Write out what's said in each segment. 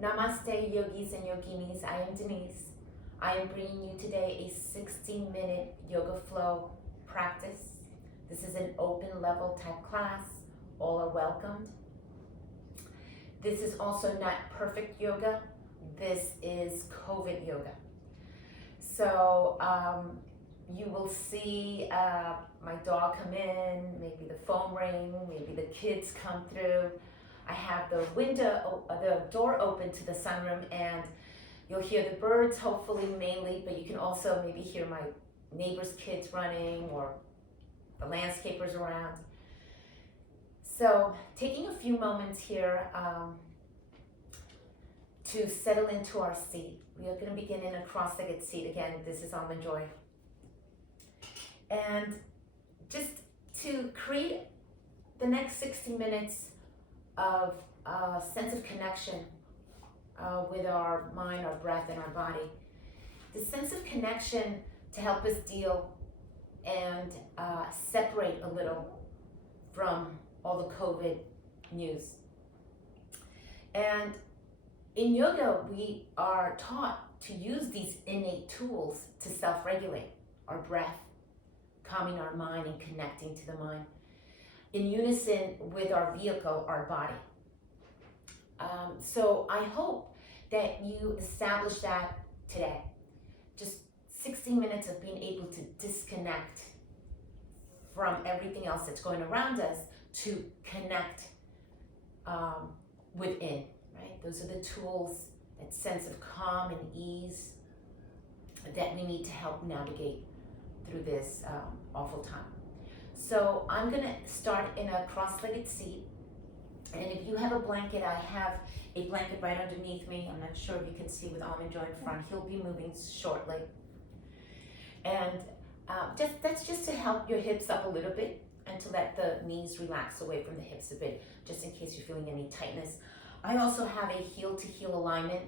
Namaste, yogis and yoginis. I am Denise. I am bringing you today a 60-minute yoga flow practice. This is an open level type class. All are welcomed. This is also not perfect yoga. This is COVID yoga. So you will see my dog come in, maybe the phone ring, maybe the kids come through. I have the door open to the sunroom, and you'll hear the birds, hopefully mainly, but you can also maybe hear my neighbor's kids running or the landscapers around. So taking a few moments here to settle into our seat. We are going to begin in a cross-legged seat. Again, this is Almond Joy. And just to create the next 60 minutes of a sense of connection with our mind, our breath, and our body. The sense of connection to help us deal and separate a little from all the COVID news. And in yoga, we are taught to use these innate tools to self-regulate our breath, calming our mind and connecting to the mind, in unison with our vehicle, our body. So I hope that you establish that today. Just 60 minutes of being able to disconnect from everything else that's going around us to connect within, right? Those are the tools, that sense of calm and ease that we need to help navigate through this awful time. So I'm gonna start in a cross-legged seat. And if you have a blanket, I have a blanket right underneath me. I'm not sure if you can see with Almond Joy in front. He'll be moving shortly. And that's just to help your hips up a little bit and to let the knees relax away from the hips a bit, just in case you're feeling any tightness. I also have a heel-to-heel alignment.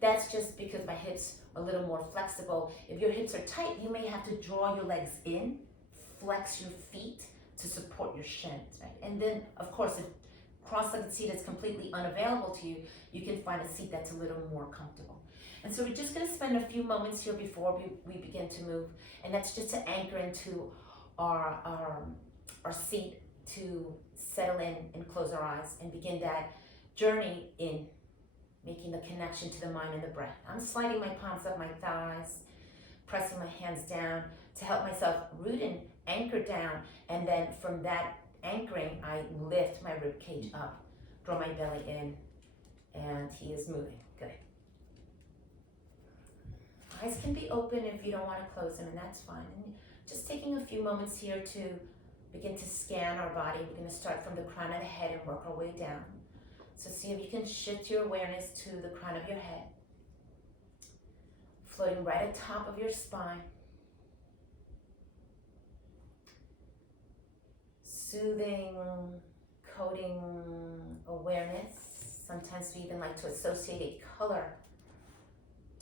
That's just because my hips are a little more flexible. If your hips are tight, you may have to draw your legs in, flex your feet to support your shins, right? And then, of course, if cross-legged seat is completely unavailable to you, you can find a seat that's a little more comfortable. And so we're just gonna spend a few moments here before we begin to move, and that's just to anchor into our seat, to settle in and close our eyes and begin that journey in making the connection to the mind and the breath. I'm sliding my palms up my thighs, pressing my hands down to help myself root and anchor down, and then from that anchoring, I lift my rib cage up, draw my belly in, and he is moving. Good. Eyes can be open if you don't want to close them, and that's fine. And just taking a few moments here to begin to scan our body. We're going to start from the crown of the head and work our way down. So see if you can shift your awareness to the crown of your head, floating right atop of your spine. Soothing, coating awareness. Sometimes we even like to associate a color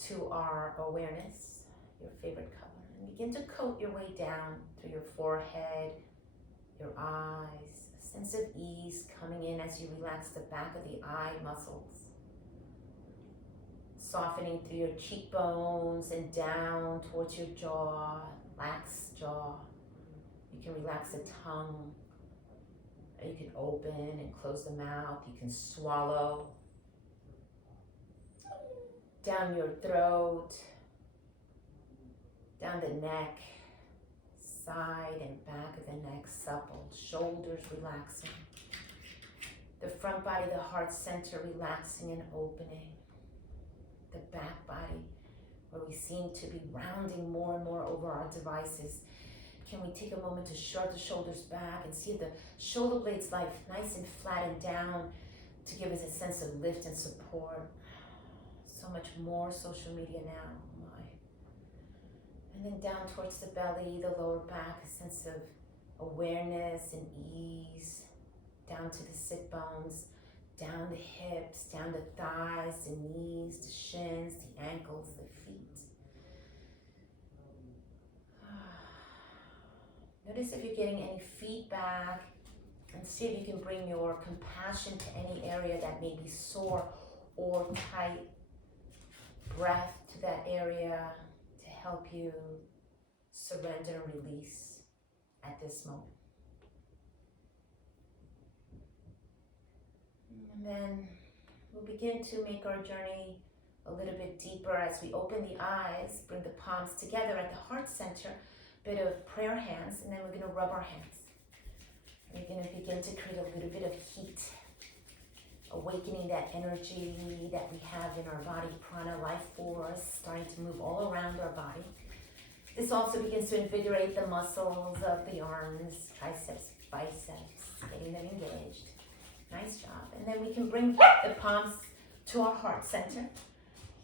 to our awareness, your favorite color. And begin to coat your way down through your forehead, your eyes, a sense of ease coming in as you relax the back of the eye muscles. Softening through your cheekbones and down towards your jaw, relax jaw. You can relax the tongue. You can open and close the mouth. You can swallow. Down your throat, down the neck, side and back of the neck, supple. Shoulders relaxing. The front body, the heart center relaxing and opening. The back body, where we seem to be rounding more and more over our devices. Can we take a moment to shrug the shoulders back and see if the shoulder blades lie nice and flat and down to give us a sense of lift and support. So much more social media now, my. And then down towards the belly, the lower back, a sense of awareness and ease. Down to the sit bones, down the hips, down the thighs, the knees, the shins, the ankles, the feet. Notice if you're getting any feedback, and see if you can bring your compassion to any area that may be sore or tight breath to that area to help you surrender and release at this moment. And then we'll begin to make our journey a little bit deeper as we open the eyes, bring the palms together at the heart center, bit of prayer hands, and then we're going to rub our hands. We're going to begin to create a little bit of heat, awakening that energy that we have in our body, prana, life force, starting to move all around our body. This also begins to invigorate the muscles of the arms, triceps, biceps, getting them engaged. Nice job. And then we can bring the palms to our heart center.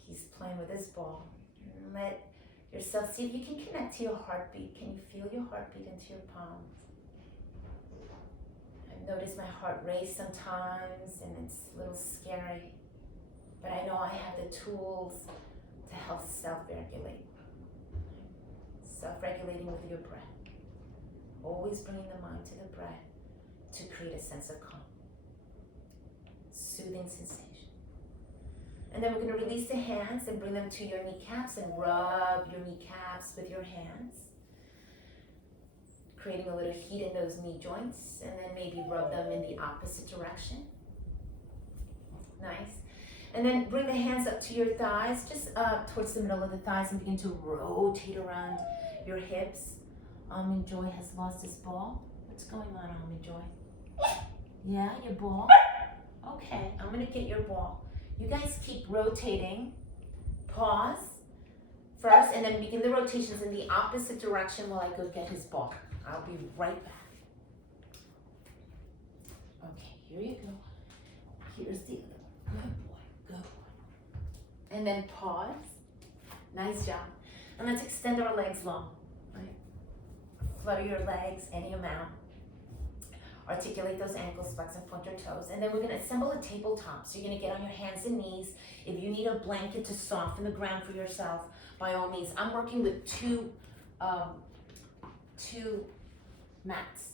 He's playing with his ball. And let yourself see if you can connect to your heartbeat. Can you feel your heartbeat into your palms? I've noticed my heart race sometimes, and it's a little scary. But I know I have the tools to help self-regulate. Self-regulating with your breath. Always bringing the mind to the breath to create a sense of calm. Soothing sensation. And then we're going to release the hands and bring them to your kneecaps and rub your kneecaps with your hands. Creating a little heat in those knee joints, and then maybe rub them in the opposite direction. Nice. And then bring the hands up to your thighs, just towards the middle of the thighs, and begin to rotate around your hips. Almond Joy has lost his ball. What's going on, Almond Joy? Yeah, your ball? Okay, I'm going to get your ball. You guys keep rotating. Pause first, and then begin the rotations in the opposite direction while I go get his ball. I'll be right back. Okay, here you go. Here's the other one. Good boy, good. And then pause. Nice job. And let's extend our legs long. Right? Flutter your legs any amount. Articulate those ankles, flex and point your toes. And then we're going to assemble a tabletop. So you're going to get on your hands and knees. If you need a blanket to soften the ground for yourself, by all means. I'm working with two mats.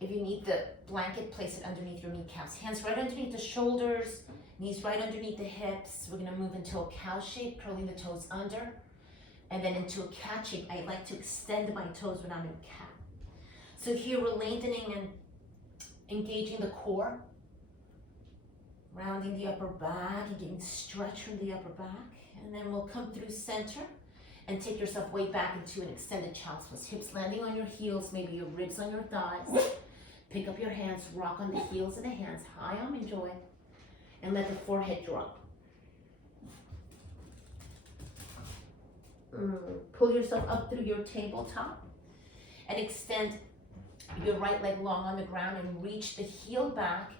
If you need the blanket, place it underneath your kneecaps. Hands right underneath the shoulders, knees right underneath the hips. We're going to move into a cow shape, curling the toes under. And then into a cat shape. I like to extend my toes when I'm in cat. So here we're lengthening and engaging the core, rounding the upper back and getting stretch from the upper back. And then we'll come through center and take yourself way back into an extended child's pose. Hips landing on your heels, maybe your ribs on your thighs. Pick up your hands, rock on the heels of the hands, high on, enjoy, and let the forehead drop. Pull yourself up through your tabletop and extend your right leg long on the ground and reach the heel back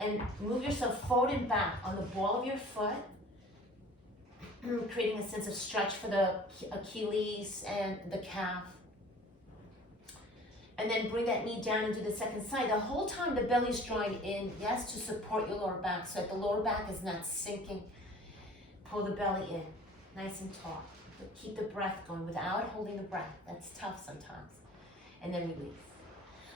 and move yourself forward and back on the ball of your foot, creating a sense of stretch for the Achilles and the calf. And then bring that knee down into the second side. The whole time the belly's drawing in, yes, to support your lower back so that the lower back is not sinking. Pull the belly in, nice and tall. But keep the breath going without holding the breath. That's tough sometimes. And then release.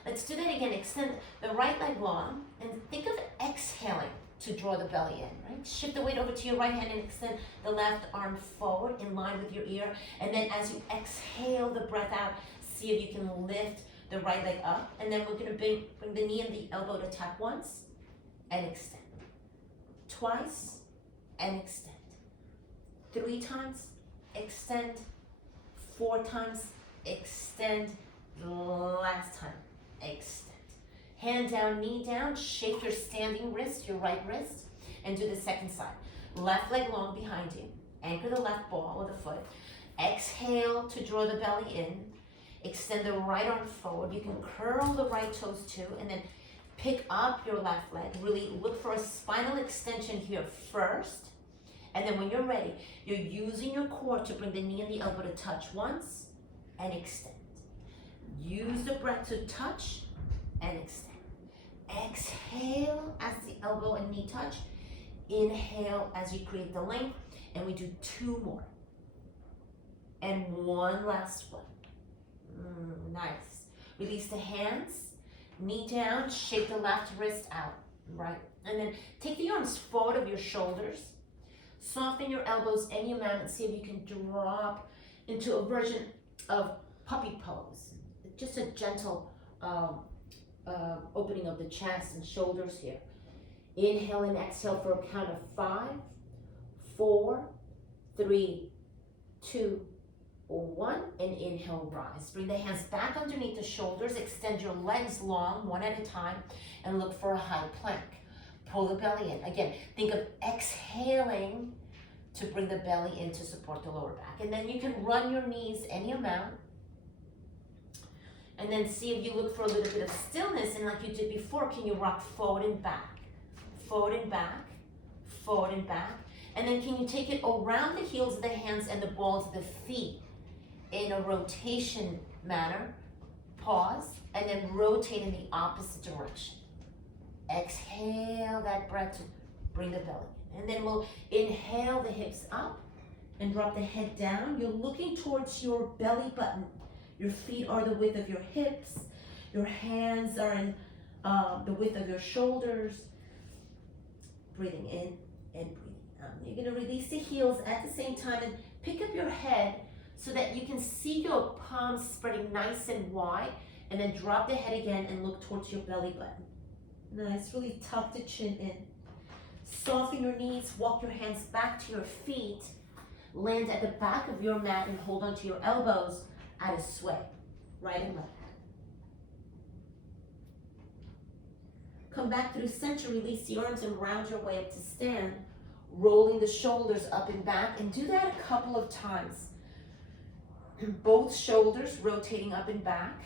Let's do that again. Extend the right leg long and think of exhaling to draw the belly in, right? Shift the weight over to your right hand and extend the left arm forward in line with your ear. And then as you exhale the breath out, see if you can lift the right leg up. And then we're going to bring the knee and the elbow to tap once and extend. Twice and extend. 3 times, extend. 4 times, extend. Last time, extend. Hand down, knee down, shake your standing wrist, your right wrist, and do the second side. Left leg long behind you. Anchor the left ball of the foot. Exhale to draw the belly in. Extend the right arm forward. You can curl the right toes too, and then pick up your left leg. Really look for a spinal extension here first. And then when you're ready, you're using your core to bring the knee and the elbow to touch once and extend. Use the breath to touch and extend. Exhale as the elbow and knee touch. Inhale as you create the length. And we do 2 more. And 1 last one. Nice. Release the hands. Knee down. Shake the left wrist out. Right And then take the arms forward of your shoulders. Soften your elbows any amount and see if you can drop into a version of puppy pose. Just a gentle opening of the chest and shoulders here. Inhale and exhale for a count of 5, 4, 3, 2, 1, and inhale, rise. Bring the hands back underneath the shoulders. Extend your legs long, one at a time, and look for a high plank. Pull the belly in. Again, think of exhaling to bring the belly in to support the lower back. And then you can run your knees any amount. And then see if you look for a little bit of stillness, and like you did before, can you rock forward and back, forward and back, forward and back. And then can you take it around the heels of the hands and the balls of the feet in a rotation manner. Pause, and then rotate in the opposite direction. Exhale that breath to bring the belly in. And then we'll inhale the hips up and drop the head down. You're looking towards your belly button. Your feet are the width of your hips. Your hands are in the width of your shoulders. Breathing in and breathing out. You're going to release the heels at the same time and pick up your head so that you can see your palms spreading nice and wide, and then drop the head again and look towards your belly button. Nice, really tuck the chin in. Soften your knees, walk your hands back to your feet, land at the back of your mat and hold onto your elbows at a sway, right and left. Come back through center, release the arms and round your way up to stand, rolling the shoulders up and back, and do that a couple of times. Both shoulders rotating up and back,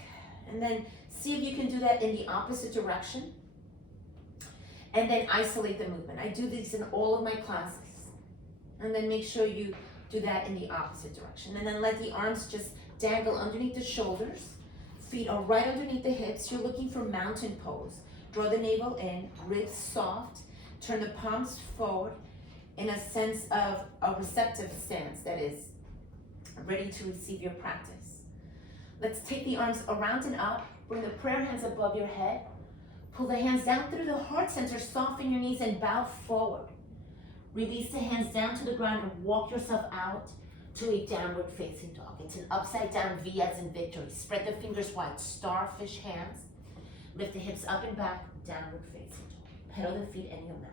and then see if you can do that in the opposite direction. And then isolate the movement. I do these in all of my classes. And then make sure you do that in the opposite direction. And then let the arms just dangle underneath the shoulders. Feet are right underneath the hips. You're looking for mountain pose. Draw the navel in, ribs soft. Turn the palms forward in a sense of a receptive stance, that is, ready to receive your practice. Let's take the arms around and up. Bring the prayer hands above your head. Pull the hands down through the heart center, soften your knees and bow forward. Release the hands down to the ground and walk yourself out to a downward facing dog. It's an upside down V as in victory. Spread the fingers wide, starfish hands. Lift the hips up and back, downward facing dog. Pedal the feet any amount.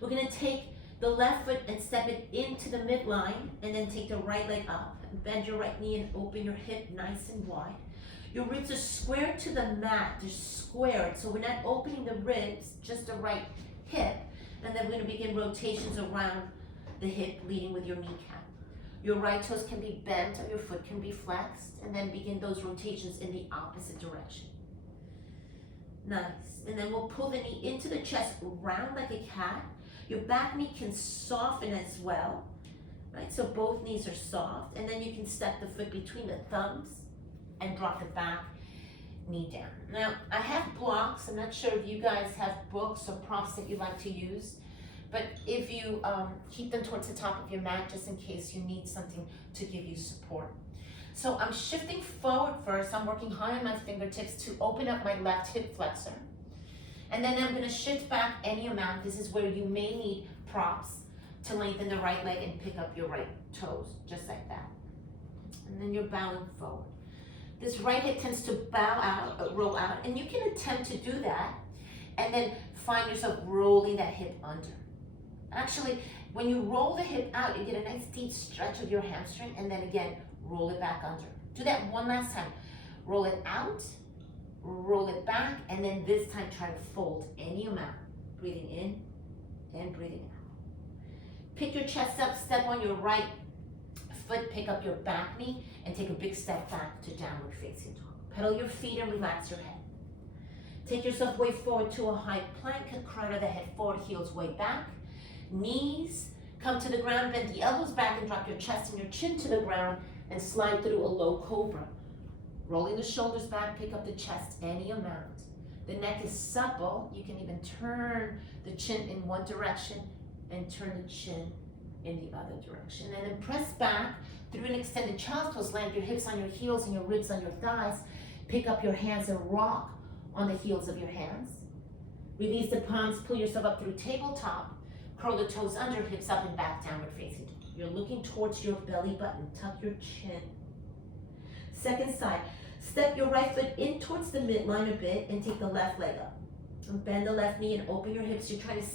We're gonna take the left foot and step it into the midline, and then take the right leg up. Bend your right knee and open your hip nice and wide. Your ribs are squared to the mat, they're squared. So we're not opening the ribs, just the right hip. And then we're gonna begin rotations around the hip, leading with your kneecap. Your right toes can be bent or your foot can be flexed, and then begin those rotations in the opposite direction. Nice. And then we'll pull the knee into the chest, round like a cat. Your back knee can soften as well, right? So both knees are soft, and then you can step the foot between the thumbs and drop the back knee down. Now, I have blocks. I'm not sure if you guys have books or props that you like to use, but if you keep them towards the top of your mat, just in case you need something to give you support. So I'm shifting forward first. I'm working high on my fingertips to open up my left hip flexor. And then I'm gonna shift back any amount. This is where you may need props to lengthen the right leg and pick up your right toes, just like that. And then you're bowing forward. This right hip tends to bow out, roll out, and you can attempt to do that, and then find yourself rolling that hip under. Actually, when you roll the hip out, you get a nice deep stretch of your hamstring, and then again, roll it back under. Do that one last time. Roll it out, roll it back, and then this time try to fold any amount. Breathing in and breathing out. Pick your chest up, step on your right foot, pick up your back knee, and take a big step back to downward facing dog. Pedal your feet and relax your head. Take yourself way forward to a high plank, crown of the head forward, heels way back. Knees come to the ground, bend the elbows back and drop your chest and your chin to the ground and slide through a low cobra. Rolling the shoulders back, pick up the chest any amount. The neck is supple. You can even turn the chin in one direction and turn the chin in the other direction. And then press back through an extended child's pose. Land your hips on your heels and your ribs on your thighs. Pick up your hands and rock on the heels of your hands. Release the palms, pull yourself up through tabletop. Curl the toes under, hips up and back, downward facing dog. You're looking towards your belly button. Tuck your chin. Second side. Step your right foot in towards the midline a bit and take the left leg up. And bend the left knee and open your hips. You're trying to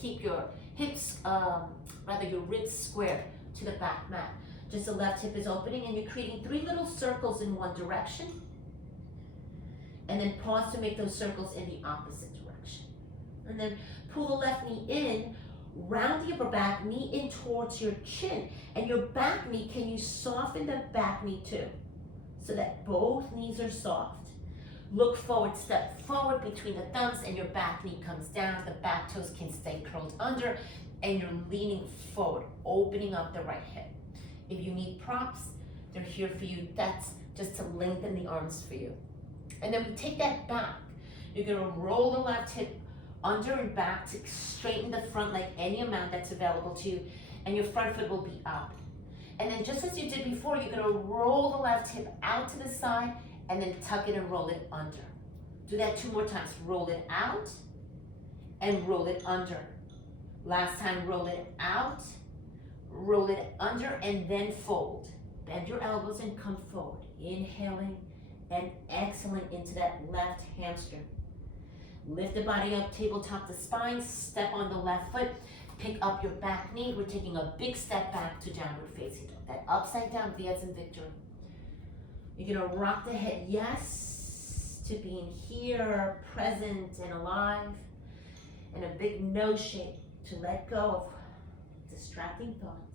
keep your hips, your ribs squared to the back mat. Just the left hip is opening and you're creating 3 little circles in one direction. And then pause to make those circles in the opposite direction. And then pull the left knee in, round the upper back, knee in towards your chin. And your back knee, can you soften the back knee too? So that both knees are soft. Look forward, step forward between the thumbs and your back knee comes down. The back toes can stay curled under and you're leaning forward, opening up the right hip. If you need props, they're here for you. That's just to lengthen the arms for you. And then we take that back. You're gonna roll the left hip under and back to straighten the front leg any amount that's available to you, and your front foot will be up. And then just as you did before, you're gonna roll the left hip out to the side and then tuck it and roll it under. Do that 2 more times. Roll it out and roll it under. Last time, roll it out, roll it under, and then fold. Bend your elbows and come forward. Inhaling and exhaling into that left hamstring. Lift the body up, tabletop the spine, step on the left foot, pick up your back knee. We're taking a big step back to downward facing dog. That upside down V as in victory. You're gonna rock the head yes to being here, present and alive, and a big no shape to let go of distracting thoughts.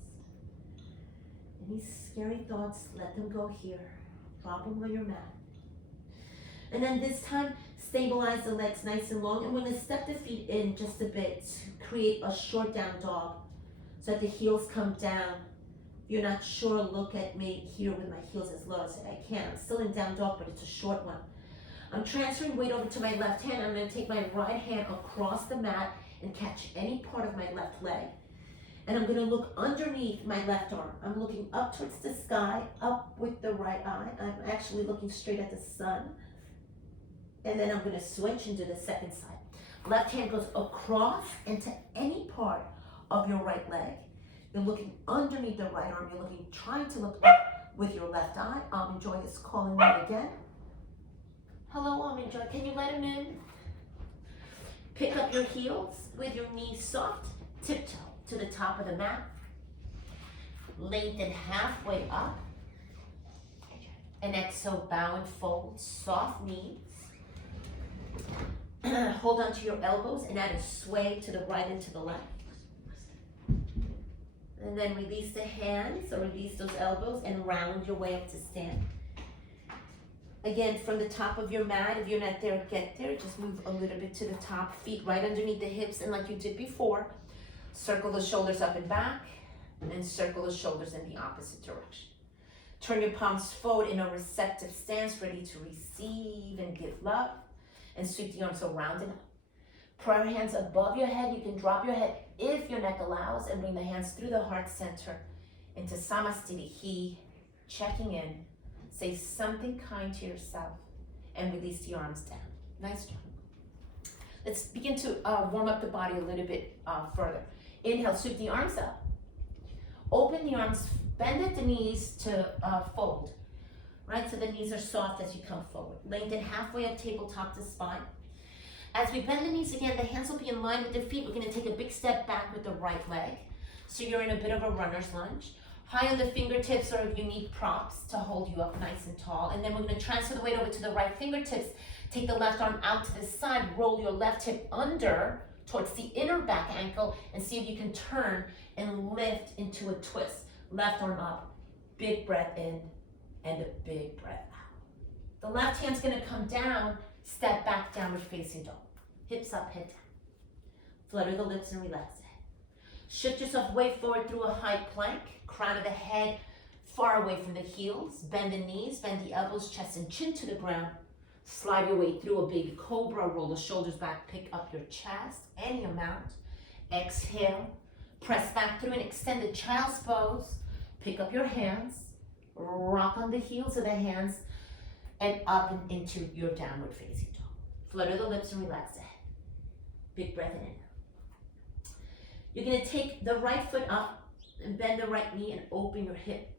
Any scary thoughts, let them go here. Drop them on your mat. And then this time, stabilize the legs nice and long. And we're gonna step the feet in just a bit to create a short down dog so that the heels come down. If you're not sure, look at me here with my heels as low as I can. I'm still in down dog, but it's a short one. I'm transferring weight over to my left hand. I'm gonna take my right hand across the mat and catch any part of my left leg. And I'm gonna look underneath my left arm. I'm looking up towards the sky, up with the right eye. I'm actually looking straight at the sun. And then I'm gonna switch and do the second side. Left hand goes across into any part of your right leg. You're looking underneath the right arm. You're looking, trying to look up with your left eye. Joy is calling me again. Hello, Joy. Can you let him in? Pick up your heels with your knees soft. Tiptoe to the top of the mat. Lengthen halfway up. And exhale, bow and fold. Soft knees. Hold on to your elbows and add a sway to the right and to the left. And then release the hands or release those elbows and round your way up to stand. Again, from the top of your mat, if you're not there, get there. Just move a little bit to the top, feet right underneath the hips, and like you did before, circle the shoulders up and back, and then circle the shoulders in the opposite direction. Turn your palms forward in a receptive stance, ready to receive and give love, and sweep the arms around and up. Prayer hands above your head. You can drop your head if your neck allows, and bring the hands through the heart center into Samastitihi, checking in. Say something kind to yourself and release the arms down. Nice job. Let's begin to warm up the body a little bit further. Inhale, sweep the arms up. Open the arms, bend at the knees to fold. Right, so the knees are soft as you come forward. Lengthen halfway up, tabletop to spine. As we bend the knees again, the hands will be in line with the feet. We're gonna take a big step back with the right leg. So you're in a bit of a runner's lunge. High on the fingertips, or if you need props to hold you up nice and tall. And then we're gonna transfer the weight over to the right fingertips. Take the left arm out to the side, roll your left hip under towards the inner back ankle, and see if you can turn and lift into a twist. Left arm up, big breath in, and a big breath out. The left hand's gonna come down, step back, downward facing dog. Hips up, head down. Flutter the lips and relax the head. Shift yourself way forward through a high plank. Crown of the head far away from the heels. Bend the knees, bend the elbows, chest and chin to the ground. Slide your way through a big cobra. Roll the shoulders back, pick up your chest, any amount. Exhale, press back through and extend the child's pose. Pick up your hands. Rock on the heels of the hands and up and into your downward facing dog. Flutter the lips and relax the head. Big breath in. You're gonna take the right foot up and bend the right knee and open your hip.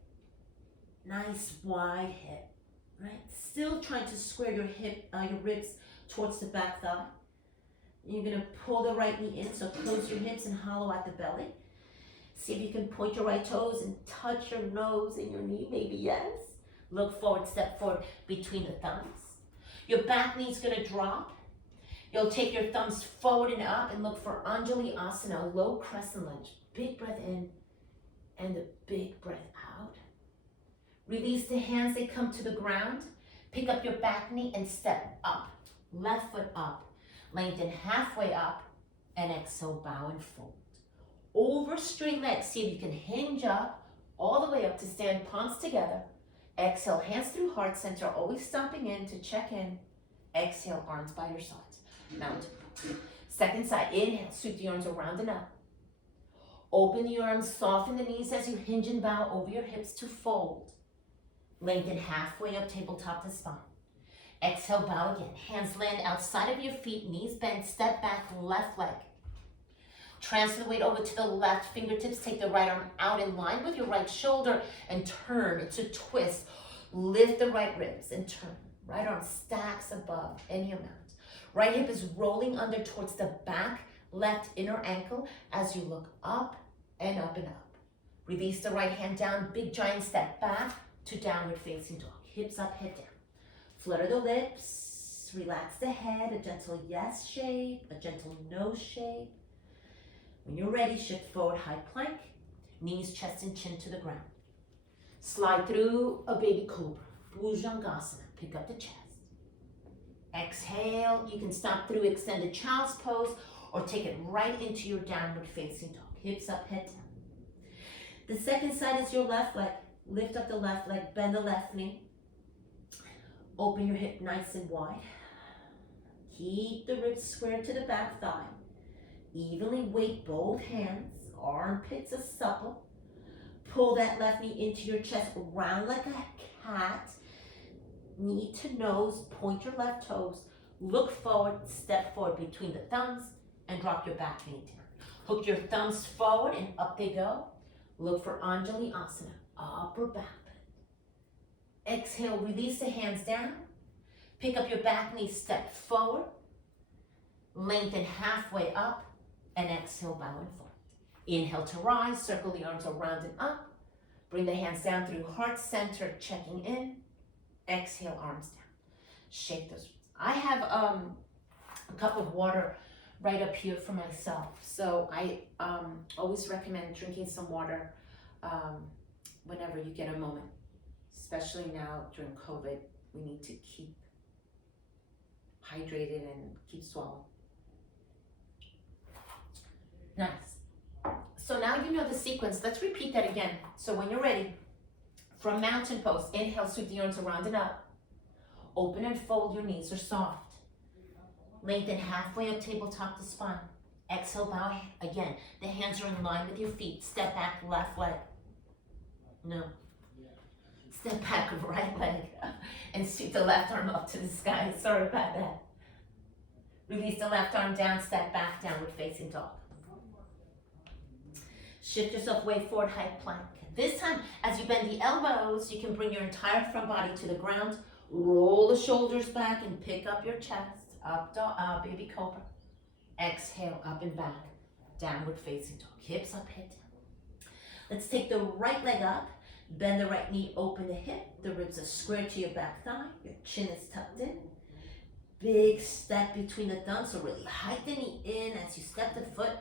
Nice wide hip, right? Still trying to square your ribs towards the back thigh. You're gonna pull the right knee in, so close your hips and hollow out the belly. See if you can point your right toes and touch your nose and your knee, maybe yes. Look forward, step forward between the thumbs. Your back knee's gonna drop. You'll take your thumbs forward and up and look for Anjali Asana, low crescent lunge. Big breath in and a big breath out. Release the hands, they come to the ground. Pick up your back knee and step up. Left foot up. Lengthen halfway up and exhale, bow and fold. Over straight legs, see if you can hinge up all the way up to stand, palms together. Exhale, hands through heart center, always stopping in to check in. Exhale, arms by your sides. Mountain. Second side, inhale, sweep the arms around and up. Open the arms, soften the knees as you hinge and bow over your hips to fold. Lengthen halfway up, tabletop to spine. Exhale, bow again. Hands land outside of your feet, knees bend, step back, left leg. Transfer the weight over to the left, fingertips take the right arm out in line with your right shoulder and turn. It's a twist. Lift the right ribs and turn. Right arm stacks above, inhale, mount. Right hip is rolling under towards the back, left inner ankle as you look up and up and up. Release the right hand down, big giant step back to downward facing dog. Hips up, head down. Flutter the lips, relax the head, a gentle yes shape, a gentle no shape. When you're ready, shift forward, high plank, knees, chest, and chin to the ground. Slide through a baby cobra, Bhujangasana, pick up the chest. Exhale, you can stop through extended child's pose or take it right into your downward facing dog. Hips up, head down. The second side is your left leg. Lift up the left leg, bend the left knee. Open your hip nice and wide. Keep the ribs square to the back thigh. Evenly weight both hands, armpits are supple. Pull that left knee into your chest, round like a cat. Knee to nose, point your left toes. Look forward, step forward between the thumbs and drop your back knee down. Hook your thumbs forward and up they go. Look for Anjali Asana, upper back bend. Exhale, release the hands down. Pick up your back knee, step forward. Lengthen halfway up and exhale, bow and forward. Inhale to rise, circle the arms around and up. Bring the hands down through heart center, checking in. Exhale, arms down. Shake those. I have a cup of water right up here for myself. So I always recommend drinking some water whenever you get a moment. Especially now during COVID, we need to keep hydrated and keep swallowing. Nice. So now you know the sequence. Let's repeat that again. So when you're ready, from mountain pose, inhale, sweep the arms around and up. Open and fold, your knees are soft. Lengthen halfway up, tabletop to spine. Exhale, bow again. The hands are in line with your feet. Step back, left leg. No. Step back, right leg. And sweep the left arm up to the sky. Sorry about that. Release the left arm down, step back, downward facing dog. Shift yourself way forward, high plank. This time, as you bend the elbows, you can bring your entire front body to the ground. Roll the shoulders back and pick up your chest. Up dog, baby cobra. Exhale, up and back. Downward facing dog. Hips up, head down. Let's take the right leg up. Bend the right knee, open the hip. The ribs are square to your back thigh. Your chin is tucked in. Big step between the thumbs, so really hike the knee in as you step the foot.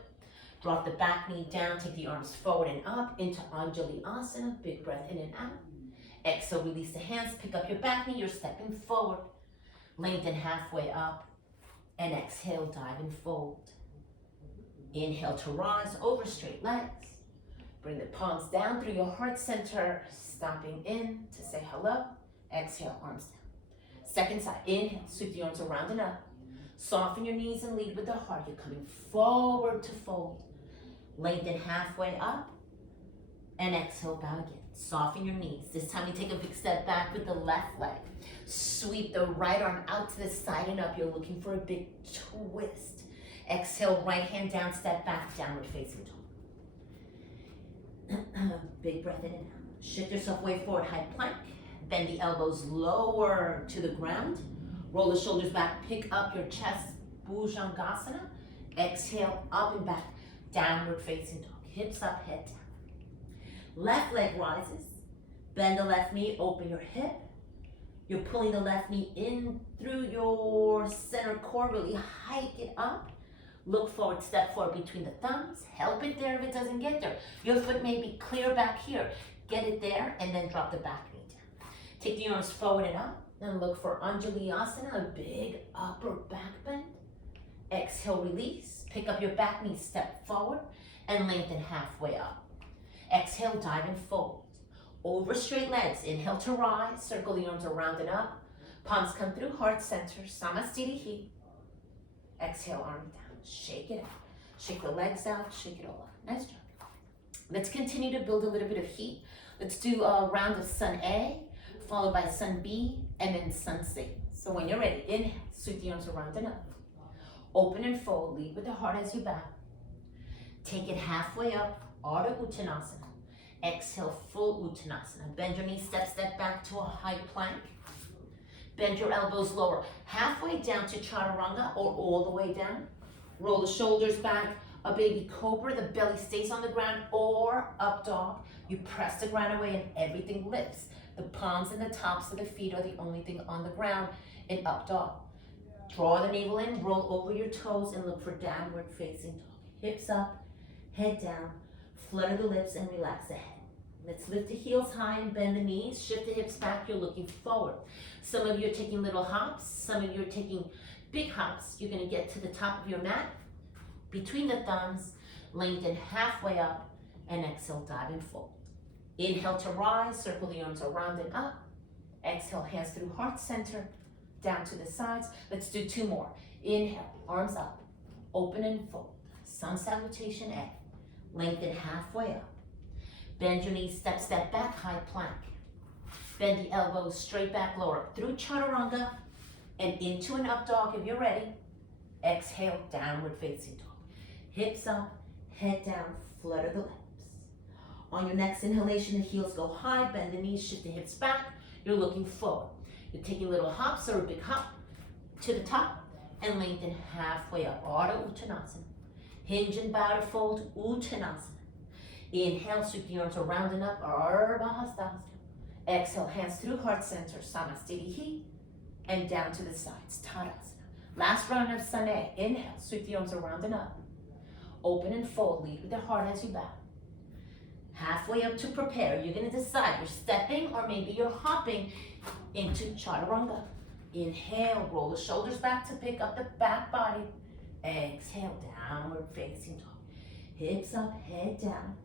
Drop the back knee down, take the arms forward and up into Anjali Asana. Big breath in and out. Exhale, release the hands, pick up your back knee, you're stepping forward. Lengthen halfway up. And exhale, dive and fold. Inhale to rise over straight legs. Bring the palms down through your heart center, stopping in to say hello. Exhale, arms down. Second side, inhale, sweep the arms around and up. Soften your knees and lead with the heart. You're coming forward to fold. Lengthen halfway up. And exhale, bow again. Soften your knees. This time we take a big step back with the left leg. Sweep the right arm out to the side and up. You're looking for a big twist. Exhale, right hand down, step back, downward facing dog. Big breath in and out. Shift yourself way forward, high plank. Bend the elbows lower to the ground. Roll the shoulders back, pick up your chest, Bhujangasana. Exhale, up and back, downward facing dog. Hips up, head down. Left leg rises. Bend the left knee, open your hip. You're pulling the left knee in through your center core, really hike it up. Look forward, step forward between the thumbs. Help it there if it doesn't get there. Your foot may be clear back here. Get it there and then drop the back knee down. Take the arms forward and up. Then look for Anjali-asana, a big upper back bend. Exhale, release. Pick up your back knee, step forward and lengthen halfway up. Exhale, dive and fold. Over straight legs. Inhale to rise. Circle the arms around and up. Palms come through heart center. Samastitihi. Exhale, arm down. Shake it out. Shake the legs out. Shake it all out. Nice job. Let's continue to build a little bit of heat. Let's do a round of Sun A, followed by Sun B, and then Sun C. So when you're ready, inhale. Sweep the arms around and up. Open and fold. Lead with the heart as you bow. Take it halfway up. Ardha Uttanasana. Exhale, full Uttanasana. Bend your knees, step back to a high plank. Bend your elbows lower. Halfway down to Chaturanga or all the way down. Roll the shoulders back, a baby cobra. The belly stays on the ground or up dog. You press the ground away and everything lifts. The palms and the tops of the feet are the only thing on the ground in up dog. Draw the navel in, roll over your toes and look for downward facing dog. Hips up, head down. Flutter the lips and relax the head. Let's lift the heels high and bend the knees. Shift the hips back, you're looking forward. Some of you are taking little hops. Some of you are taking big hops. You're gonna get to the top of your mat. Between the thumbs, lengthen halfway up, and exhale, dive and fold. Inhale to rise, circle the arms around and up. Exhale, hands through heart center, down to the sides. Let's do two more. Inhale, arms up, open and fold. Sun salutation A. Lengthen halfway up. Bend your knees, step back, high plank. Bend the elbows straight back, lower through Chaturanga and into an up dog if you're ready. Exhale, downward facing dog. Hips up, head down, flutter the lips. On your next inhalation, the heels go high, bend the knees, shift the hips back. You're looking forward. You're taking little hops or a big hop to the top and lengthen halfway up. Ardha Uttanasana. Hinge and bow to fold, Uttanasana. Inhale, sweep the arms around and up, Ardha Hastasana. Exhale, hands through heart center, Samastitihi, and down to the sides, Tadasana. Last round of Sun A. Inhale, sweep the arms around and up. Open and fold, lead with the heart as you bow. Halfway up to prepare, you're gonna decide you're stepping or maybe you're hopping into Chaturanga. Inhale, roll the shoulders back to pick up the back body. Exhale, downward facing dog. Hips up, head down.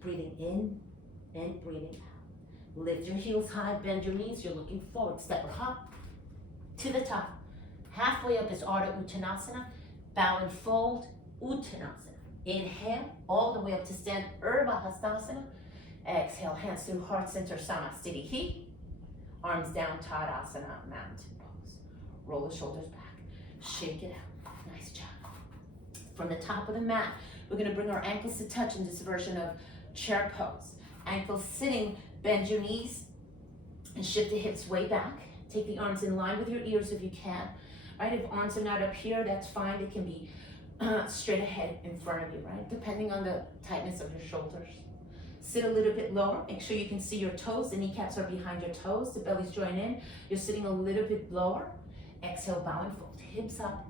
Breathing in and breathing out. Lift your heels high, bend your knees. You're looking forward. Step or hop to the top. Halfway up is Ardha Uttanasana. Bow and fold, Uttanasana. Inhale, all the way up to stand, Urdhva Hastasana. Exhale, hands through heart center, Samastitihi. Arms down, Tadasana, mountain pose. Roll the shoulders back. Shake it out. Nice job. From the top of the mat, we're gonna bring our ankles to touch in this version of chair pose. Ankles sitting, bend your knees and shift the hips way back. Take the arms in line with your ears if you can. Right, if arms are not up here, that's fine. They can be straight ahead in front of you, right? Depending on the tightness of your shoulders. Sit a little bit lower. Make sure you can see your toes. The kneecaps are behind your toes. The belly's joined in. You're sitting a little bit lower. Exhale, bow and fold. Hips up,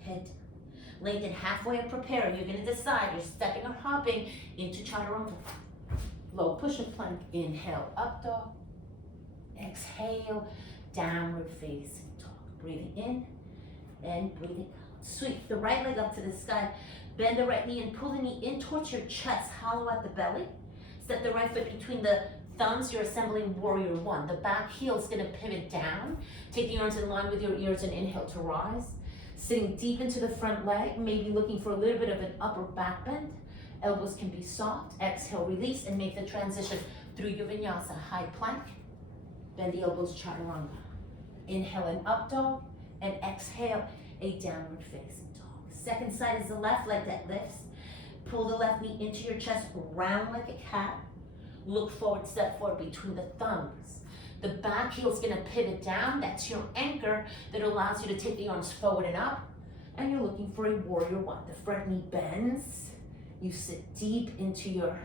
head down. Lengthen halfway up, prepare. You're gonna decide you're stepping or hopping into Chaturanga. Low push-up plank. Inhale, up dog. Exhale, downward facing dog. Breathing in and breathing out. Sweep the right leg up to the sky. Bend the right knee and pull the knee in towards your chest. Hollow out the belly. Step the right foot between the thumbs. You're assembling warrior one. The back heel is gonna pivot down. Take the arms in line with your ears and inhale to rise. Sitting deep into the front leg, maybe looking for a little bit of an upper back bend. Elbows can be soft. Exhale, release, and make the transition through your vinyasa. High plank. Bend the elbows, Chaturanga. Inhale, an up dog, and exhale, a downward facing dog. Second side is the left leg that lifts. Pull the left knee into your chest, round like a cat. Look forward, step forward between the thumbs. The back heel's gonna pivot down. That's your anchor that allows you to take the arms forward and up. And you're looking for a warrior one. The front knee bends. You sit deep into your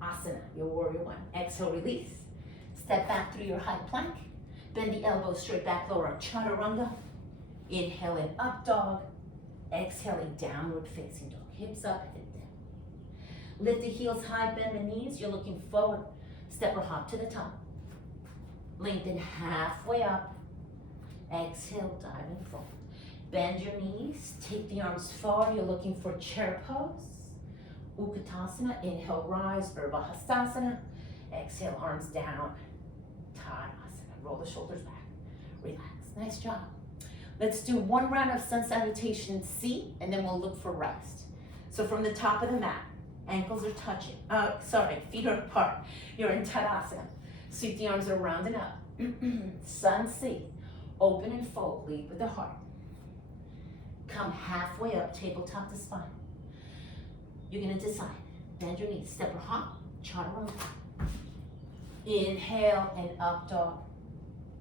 asana, your warrior one. Exhale, release. Step back through your high plank. Bend the elbows straight back, lower chaturanga. Inhaling up dog. Exhaling downward facing dog. Hips up, hip down. Lift the heels high, bend the knees. You're looking forward. Step or hop to the top. Lengthen halfway up. Exhale, diving forward. Bend your knees. Take the arms forward. You're looking for chair pose. Utkatasana. Inhale, rise. Urdhva Hastasana. Exhale, arms down. Tadasana. Roll the shoulders back. Relax. Nice job. Let's do one round of sun salutation C, and then we'll look for rest. So from the top of the mat, ankles are touching. Feet are apart. You're in Tadasana. Sweep the arms around and up. Sun C. Open and fold. Lead with the heart. Come halfway up, tabletop to spine. You're gonna decide. Bend your knees. Step or hop. Chaturanga. Inhale and up dog.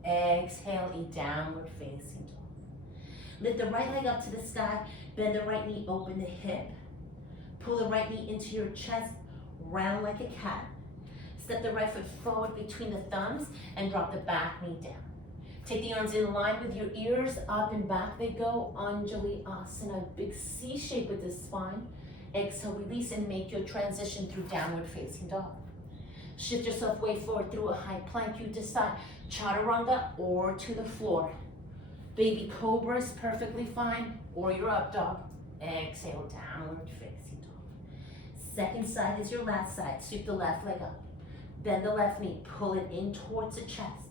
Exhale, a downward facing dog. Lift the right leg up to the sky. Bend the right knee, open the hip. Pull the right knee into your chest, round like a cat. Step the right foot forward between the thumbs and drop the back knee down. Take the arms in line with your ears, up and back they go. Anjali Asana, big C shape with the spine. Exhale, release and make your transition through downward facing dog. Shift yourself way forward through a high plank. You decide, chaturanga or to the floor. Baby cobra is perfectly fine, or your up dog. Exhale, downward facing dog. Second side is your last side. Sweep the left leg up. Bend the left knee, pull it in towards the chest.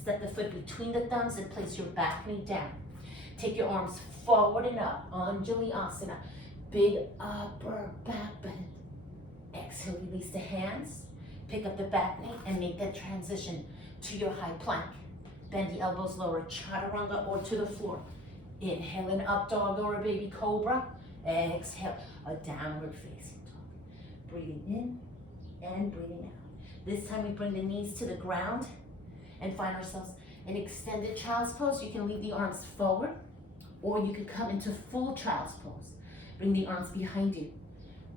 Step the foot between the thumbs and place your back knee down. Take your arms forward and up, Anjali Asana. Big upper back bend. Exhale, release the hands. Pick up the back knee and make that transition to your high plank. Bend the elbows lower, chaturanga or to the floor. Inhale an up dog or a baby cobra. Exhale, a downward facing dog. Breathing in and breathing out. This time we bring the knees to the ground and find ourselves in extended child's pose. You can leave the arms forward or you can come into full child's pose. Bring the arms behind you.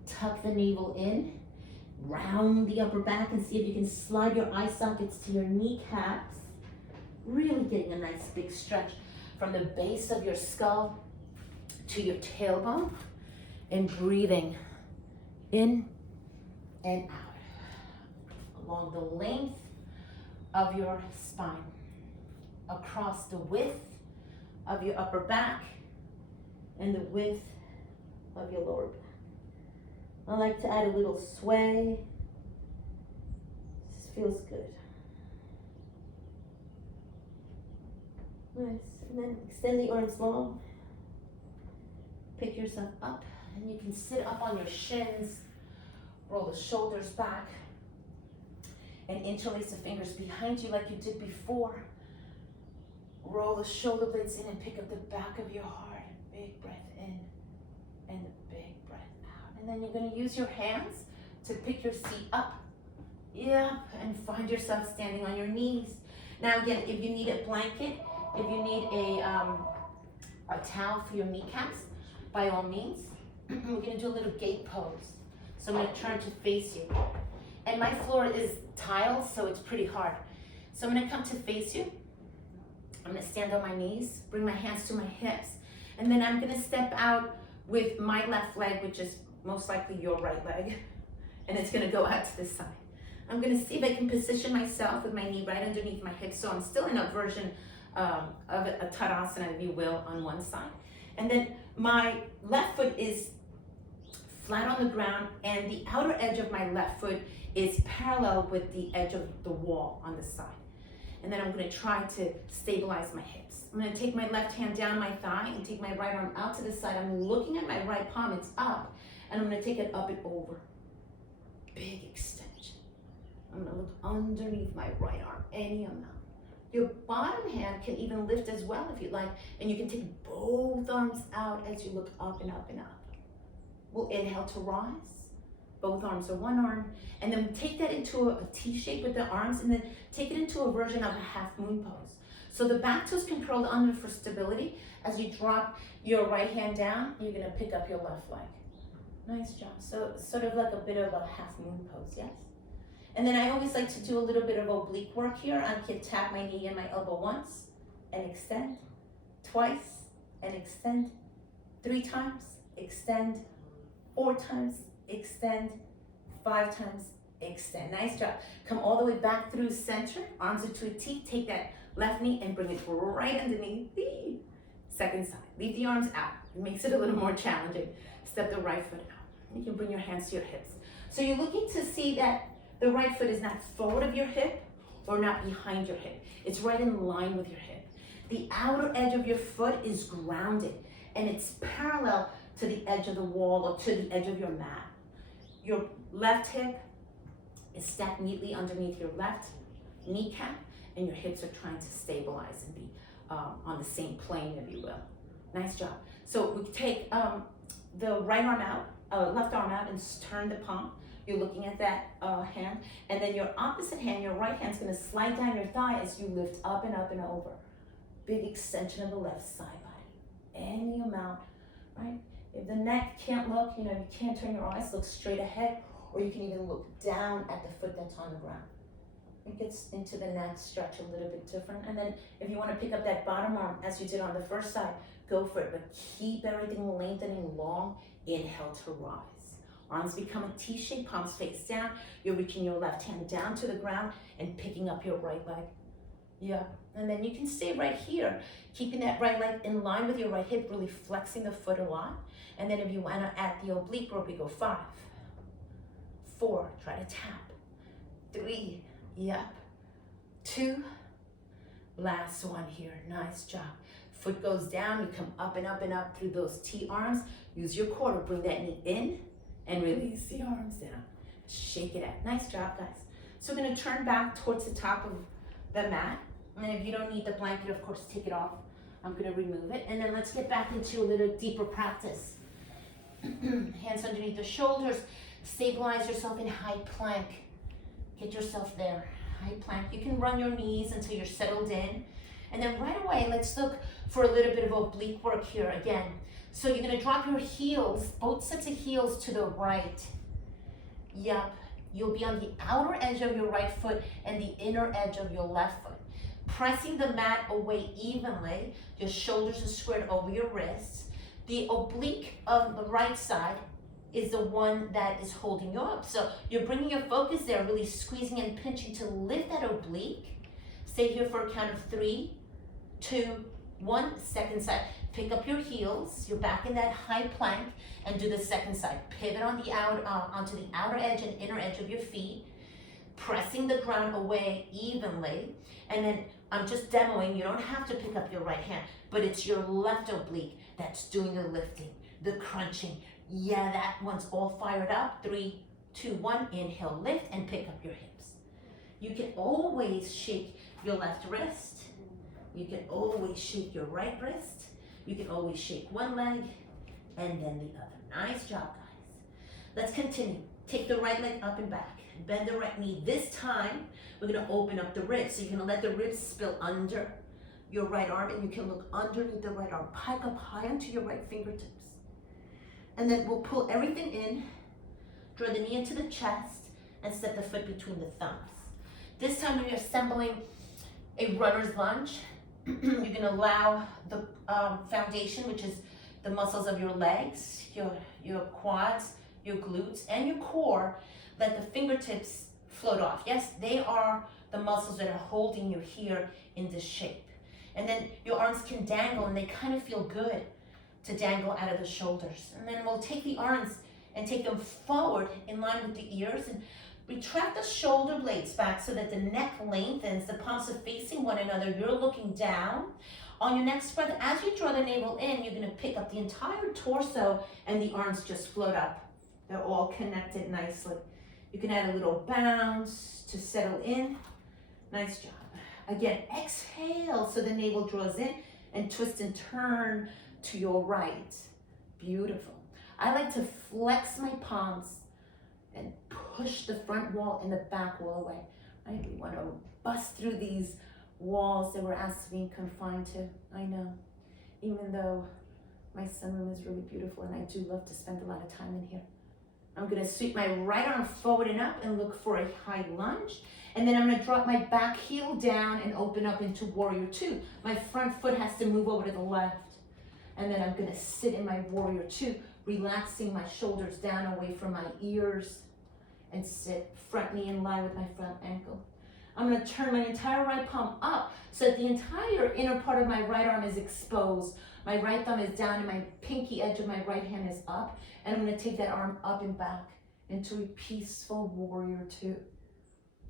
Tuck the navel in. Round the upper back and see if you can slide your eye sockets to your kneecaps. Really getting a nice big stretch from the base of your skull to your tailbone, and breathing in and out along the length of your spine, across the width of your upper back and the width of your lower back. I like to add a little sway. This feels good. Nice. And then extend the arms long. Pick yourself up, and you can sit up on your shins. Roll the shoulders back, and interlace the fingers behind you like you did before. Roll the shoulder blades in and pick up the back of your heart. Big breath in and a big breath out. And then you're going to use your hands to pick your seat up. Yep, and find yourself standing on your knees. Now again, if you need a blanket, if you need a towel for your kneecaps, by all means. We're going to do a little gate pose. So I'm going to turn to face you. And my floor is tile, so it's pretty hard. So I'm going to come to face you. I'm going to stand on my knees, bring my hands to my hips, and then I'm going to step out with my left leg, which is most likely your right leg, and it's going to go out to the side. I'm going to see if I can position myself with my knee right underneath my hip, so I'm still in a version of a Tadasana, if you will, on one side. And then my left foot is flat on the ground, and the outer edge of my left foot is parallel with the edge of the wall on the side. And then I'm going to try to stabilize my hips. I'm going to take my left hand down my thigh and take my right arm out to the side. I'm looking at my right palm, it's up, and I'm going to take it up and over. Big extension. I'm going to look underneath my right arm, any amount. Your bottom hand can even lift as well if you like, and you can take both arms out as you look up and up and up. We'll inhale to rise, both arms are one arm, and then take that into a T shape with the arms, and then take it into a version of a half moon pose. So the back toes can curl under for stability. As you drop your right hand down, you're gonna pick up your left leg. Nice job. So sort of like a bit of a half moon pose, yes? And then I always like to do a little bit of oblique work here. I can tap my knee and my elbow once and extend, twice and extend, 3 times, extend, 4 times, extend, 5 times, extend. Nice job. Come all the way back through center, arms are to a T. Take that left knee and bring it right underneath the second side. Leave the arms out. It makes it a little more challenging. Step the right foot out. You can bring your hands to your hips. So you're looking to see that the right foot is not forward of your hip or not behind your hip. It's right in line with your hip. The outer edge of your foot is grounded and it's parallel to the edge of the wall or to the edge of your mat. Your left hip is stacked neatly underneath your left kneecap, and your hips are trying to stabilize and be on the same plane, if you will. Nice job. So we take the right arm out, left arm out, and turn the palm. You're looking at that hand, and then your opposite hand, your right hand's gonna slide down your thigh as you lift up and up and over. Big extension of the left side body. Any amount, right? If the neck can't look, you can't turn your eyes, look straight ahead, or you can even look down at the foot that's on the ground. It gets into the neck stretch a little bit different. And then if you want to pick up that bottom arm as you did on the first side, go for it, but keep everything lengthening long. Inhale to rise. Arms become a T shape, palms face down. You're reaching your left hand down to the ground and picking up your right leg. Yeah, and then you can stay right here, keeping that right leg in line with your right hip, really flexing the foot a lot. And then if you want to add the oblique work, we go 5, 4, try to tap, 3, yep, 2, last one here, nice job. Foot goes down, you come up and up and up through those T arms. Use your core to bring that knee in and release the arms down. Shake it out. Nice job, guys. So we're gonna turn back towards the top of the mat. And if you don't need the blanket, of course, take it off. I'm gonna remove it. And then let's get back into a little deeper practice. Hands underneath the shoulders. Stabilize yourself in high plank. Get yourself there, high plank. You can run your knees until you're settled in. And then right away, let's look for a little bit of oblique work here again. So you're gonna drop your heels, both sets of heels to the right. Yep, you'll be on the outer edge of your right foot and the inner edge of your left foot. Pressing the mat away evenly, your shoulders are squared over your wrists. The oblique of the right side is the one that is holding you up. So you're bringing your focus there, really squeezing and pinching to lift that oblique. Stay here for a count of 3, 2, 1, second side. Pick up your heels, you're back in that high plank, and do the second side. Pivot on the onto the outer edge and inner edge of your feet, pressing the ground away evenly. And then I'm just demoing, you don't have to pick up your right hand, but it's your left oblique that's doing the lifting, the crunching. Yeah, that one's all fired up. 3, 2, 1, inhale, lift, and pick up your hips. You can always shake your left wrist. You can always shake your right wrist. You can always shake one leg and then the other. Nice job, guys. Let's continue. Take the right leg up and back. Bend the right knee. This time, we're gonna open up the ribs. So you're gonna let the ribs spill under your right arm, and you can look underneath the right arm. Pike up high onto your right fingertips. And then we'll pull everything in, draw the knee into the chest, and set the foot between the thumbs. This time you're assembling a runner's lunge. You're gonna allow the foundation, which is the muscles of your legs, your quads, your glutes, and your core, let the fingertips float off. Yes, they are the muscles that are holding you here in this shape. And then your arms can dangle, and they kind of feel good to dangle out of the shoulders. And then we'll take the arms and take them forward in line with the ears, and retract the shoulder blades back so that the neck lengthens, the palms are facing one another, you're looking down. On your next breath, as you draw the navel in, you're gonna pick up the entire torso and the arms just float up. They're all connected nicely. You can add a little bounce to settle in. Nice job. Again, exhale so the navel draws in and twist and turn to your right. Beautiful. I like to flex my palms and push the front wall and the back wall away. Right? We want to bust through these walls that we're asked to be confined to. I know, even though my sunroom is really beautiful and I do love to spend a lot of time in here. I'm gonna sweep my right arm forward and up and look for a high lunge. And then I'm gonna drop my back heel down and open up into warrior two. My front foot has to move over to the left. And then I'm gonna sit in my warrior two, relaxing my shoulders down away from my ears and sit front knee in line with my front ankle. I'm gonna turn my entire right palm up so that the entire inner part of my right arm is exposed. My right thumb is down and my pinky edge of my right hand is up. And I'm gonna take that arm up and back into a peaceful warrior two.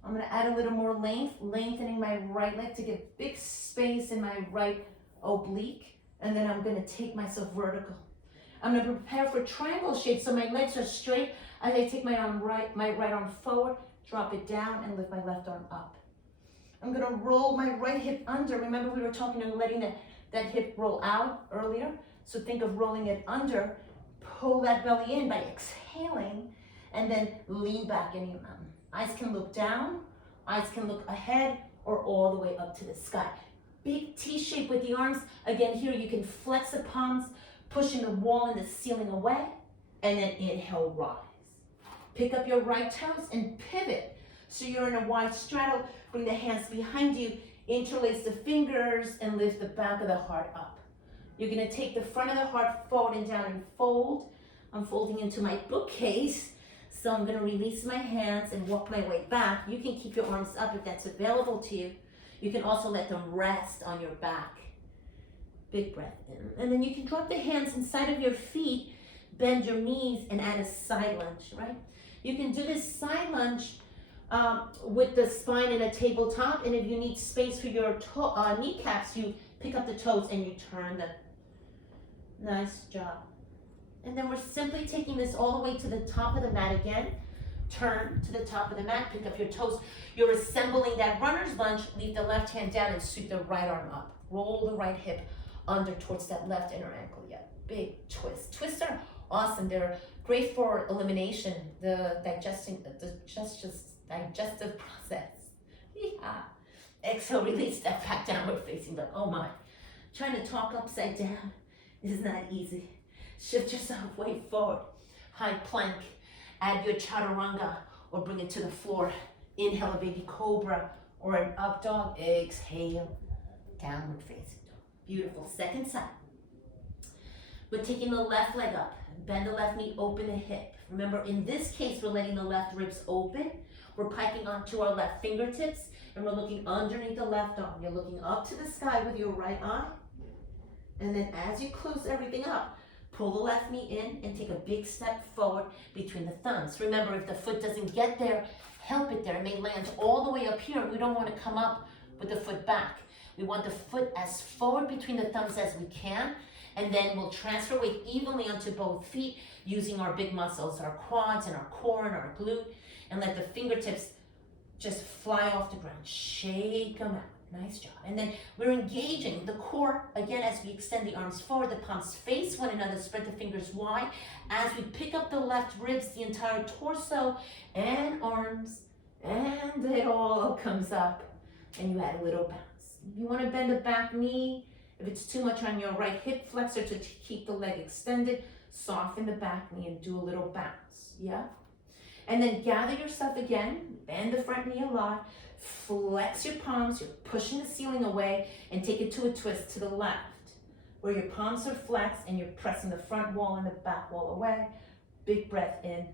I'm gonna add a little more length, lengthening my right leg to get big space in my right oblique. And then I'm gonna take myself vertical. I'm gonna prepare for triangle shape so my legs are straight as I take my right arm forward, drop it down and lift my left arm up. I'm gonna roll my right hip under. Remember we were talking about letting that hip roll out earlier? So think of rolling it under, pull that belly in by exhaling, and then lean back in your mountain. Eyes can look down, eyes can look ahead, or all the way up to the sky. Big T shape with the arms. Again, here you can flex the palms, pushing the wall and the ceiling away, and then inhale, rise. Pick up your right toes and pivot. So you're in a wide straddle, bring the hands behind you, interlace the fingers, and lift the back of the heart up. You're gonna take the front of the heart forward and down and fold. I'm folding into my bookcase, so I'm gonna release my hands and walk my way back. You can keep your arms up if that's available to you. You can also let them rest on your back. Big breath in. And then you can drop the hands inside of your feet, bend your knees, and add a side lunge, right? You can do this side lunge with the spine in a tabletop, and if you need space for your kneecaps, you pick up the toes and you turn them. Nice job. And then we're simply taking this all the way to the top of the mat again. Turn to the top of the mat, pick up your toes. You're assembling that runner's lunge. Leave the left hand down and sweep the right arm up. Roll the right hip under towards that left inner ankle. Yeah, big twist. Twists are awesome. They're great for elimination, the digestive process. Yeah. Exhale, release that back downward facing dog. Oh my. Trying to talk upside down is not easy. Shift yourself way forward. High plank. Add your chaturanga or bring it to the floor. Inhale a baby cobra or an up dog. Exhale, downward facing dog. Beautiful. Second side. We're taking the left leg up. Bend the left knee, open the hip. Remember, in this case, we're letting the left ribs open. We're piking onto our left fingertips and we're looking underneath the left arm. You're looking up to the sky with your right eye. And then as you close everything up, pull the left knee in and take a big step forward between the thumbs. Remember, if the foot doesn't get there, help it there. It may land all the way up here. We don't want to come up with the foot back. We want the foot as forward between the thumbs as we can. And then we'll transfer weight evenly onto both feet using our big muscles, our quads and our core and our glute. And let the fingertips just fly off the ground. Shake them out. Nice job. And then we're engaging the core again as we extend the arms forward. The palms face one another. Spread the fingers wide. As we pick up the left ribs, the entire torso and arms, and it all comes up. And you add a little bounce. You want to bend the back knee. If it's too much on your right hip flexor to keep the leg extended, soften the back knee and do a little bounce. Yeah. And then gather yourself again. Bend the front knee a lot. Flex your palms, you're pushing the ceiling away, and take it to a twist to the left, where your palms are flexed and you're pressing the front wall and the back wall away. Big breath in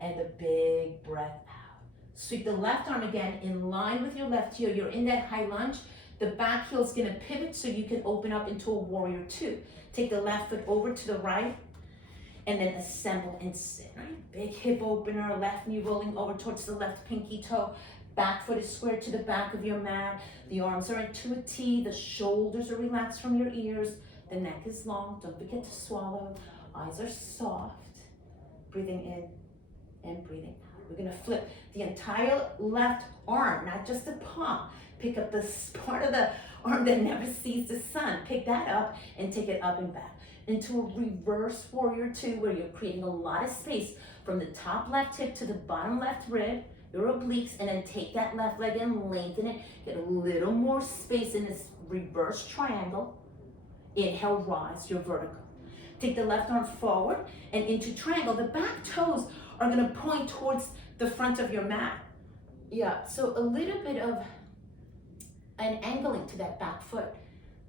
and a big breath out. Sweep the left arm again in line with your left heel. You're in that high lunge. The back heel is gonna pivot so you can open up into a warrior two. Take the left foot over to the right and then assemble and sit, right? Big hip opener, left knee rolling over towards the left pinky toe. Back foot is squared to the back of your mat. The arms are into a T. The shoulders are relaxed from your ears. The neck is long. Don't forget to swallow. Eyes are soft. Breathing in and breathing out. We're gonna flip the entire left arm, not just the palm. Pick up the part of the arm that never sees the sun. Pick that up and take it up and back into a reverse warrior two, where you're creating a lot of space from the top left hip to the bottom left rib, your obliques, and then take that left leg and lengthen it. Get a little more space in this reverse triangle. Inhale, rise, your vertical. Take the left arm forward and into triangle. The back toes are gonna point towards the front of your mat. Yeah, so a little bit of an angling to that back foot,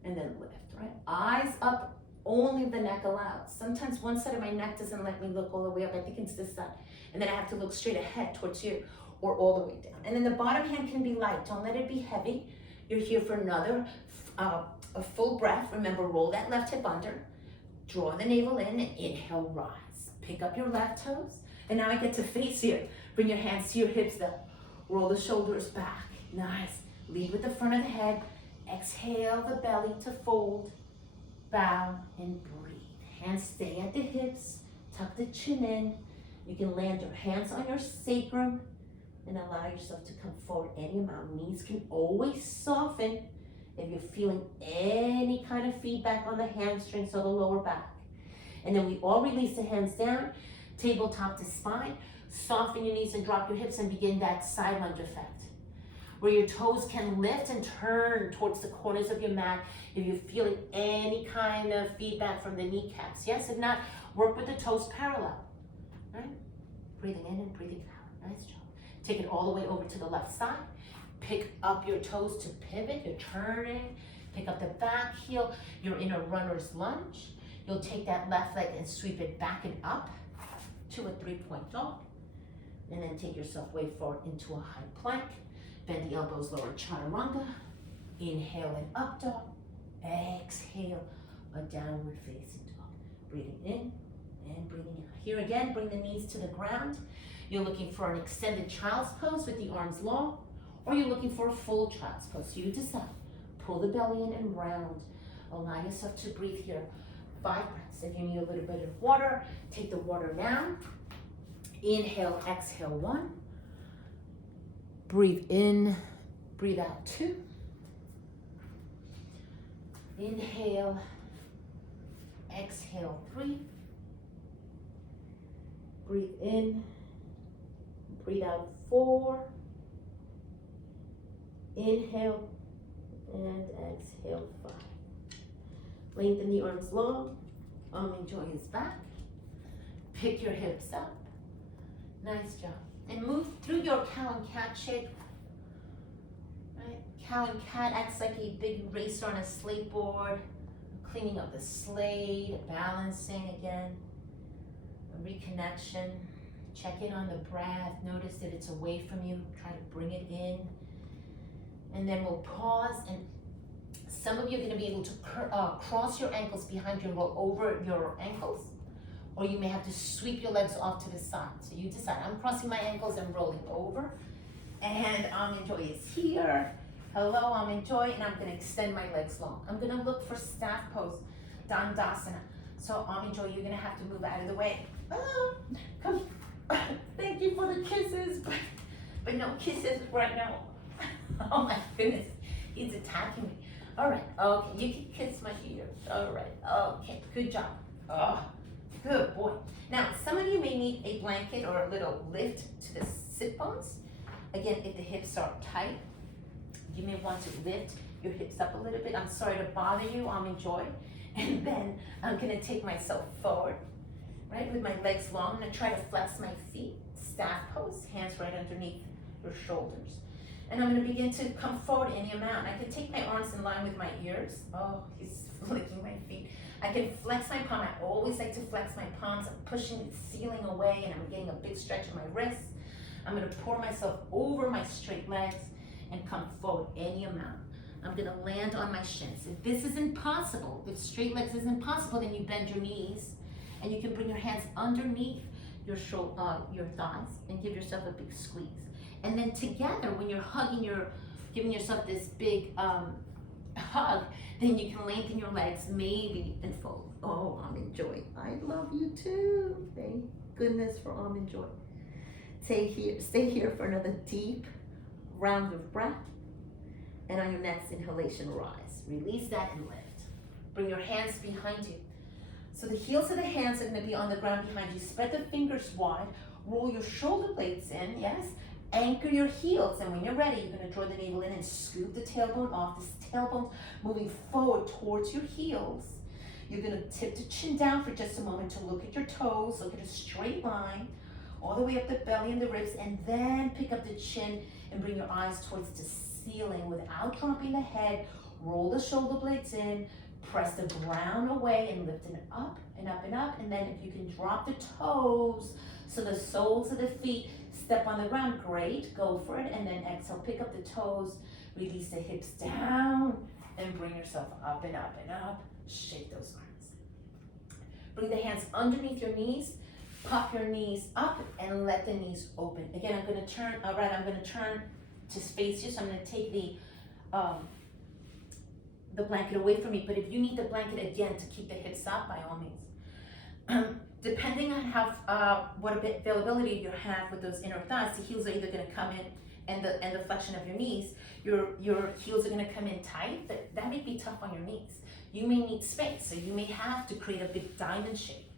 and then lift, right? Eyes up, only the neck allows. Sometimes one side of my neck doesn't let me look all the way up. I think it's this side. And then I have to look straight ahead towards you, or all the way down. And then the bottom hand can be light. Don't let it be heavy. You're here for another a full breath. Remember, roll that left hip under. Draw the navel in and inhale, rise. Pick up your left toes. And now I get to face you. Bring your hands to your hips though. Roll the shoulders back. Nice. Lead with the front of the head. Exhale the belly to fold. Bow and breathe. Hands stay at the hips. Tuck the chin in. You can land your hands on your sacrum and allow yourself to come forward any amount. Knees can always soften if you're feeling any kind of feedback on the hamstrings or the lower back. And then we all release the hands down, tabletop to spine. Soften your knees and drop your hips and begin that side lunge effect, where your toes can lift and turn towards the corners of your mat if you're feeling any kind of feedback from the kneecaps. Yes, if not, work with the toes parallel, right? Breathing in and breathing out. Nice job. Take it all the way over to the left side. Pick up your toes to pivot. You're turning. Pick up the back heel. You're in a runner's lunge. You'll take that left leg and sweep it back and up to a 3-point dog. And then take yourself way forward into a high plank. Bend the elbows, lower chaturanga. Inhale and up dog. Exhale, a downward facing dog. Breathing in and breathing out. Here again, bring the knees to the ground. You're looking for an extended child's pose with the arms long, or you're looking for a full child's pose. So you decide. Pull the belly in and round. Allow yourself to breathe here. 5 breaths. If you need a little bit of water, take the water down. Inhale, exhale 1. Breathe in, breathe out 2. Inhale, exhale 3. Breathe in, breathe out 4. Inhale and exhale 5. Lengthen the arms long. Enjoy his back. Pick your hips up. Nice job. And move through your cow and cat shape. Right? Cow and cat acts like a big racer on a slate board. Cleaning up the slate, balancing again. A reconnection. Check in on the breath. Notice that it's away from you. Try to bring it in. And then we'll pause, and some of you are going to be able to cross your ankles behind you and roll over your ankles, or you may have to sweep your legs off to the side. So you decide. I'm crossing my ankles and rolling over, and Enjoy is here. Hello, Enjoy, and I'm going to extend my legs long. I'm going to look for staff pose, Dandasana. So Enjoy, you're going to have to move out of the way. Oh, come. Thank you for the kisses, but no kisses right now. Oh my goodness, he's attacking me. All right, okay, you can kiss my ear. All right, okay, good job. Oh, good boy. Now, some of you may need a blanket or a little lift to the sit bones. Again, if the hips are tight, you may want to lift your hips up a little bit. I'm sorry to bother you, Enjoy. And then I'm gonna take myself forward, right, with my legs long. I'm gonna try to flex my feet, staff pose, hands right underneath your shoulders. And I'm going to begin to come forward any amount. I can take my arms in line with my ears. Oh, he's flicking my feet. I can flex my palm. I always like to flex my palms. I'm pushing the ceiling away, and I'm getting a big stretch in my wrists. I'm going to pour myself over my straight legs and come forward any amount. I'm going to land on my shins. If this is impossible, if straight legs is impossible, then you bend your knees, and you can bring your hands underneath your thighs and give yourself a big squeeze. And then together, when you're hugging, you're giving yourself this big hug, then you can lengthen your legs, maybe, and fold. Oh, Enjoy, I love you too. Thank goodness for Enjoy. Stay here for another deep round of breath. And on your next inhalation, rise. Release that and lift. Bring your hands behind you. So the heels of the hands are going to be on the ground behind you. Spread the fingers wide. Roll your shoulder blades in, yes. Anchor your heels, and when you're ready, you're going to draw the navel in and scoop the tailbone off. This tailbone moving forward towards your heels. You're going to tip the chin down for just a moment to look at your toes, look at a straight line, all the way up the belly and the ribs, and then pick up the chin and bring your eyes towards the ceiling without dropping the head. Roll the shoulder blades in, press the ground away and lift it up and up and up, and then if you can drop the toes so the soles of the feet step on the ground, great, go for it, and then exhale, pick up the toes, release the hips down, and bring yourself up and up and up. Shake those arms. Bring the hands underneath your knees, pop your knees up, and let the knees open. Again, I'm gonna turn to face you, so I'm gonna take the blanket away from me, but if you need the blanket again to keep the hips up, by all means. Depending on how what availability you have with those inner thighs, the heels are either going to come in and the flexion of your knees, your heels are going to come in tight, but that may be tough on your knees. You may need space, so you may have to create a big diamond shape,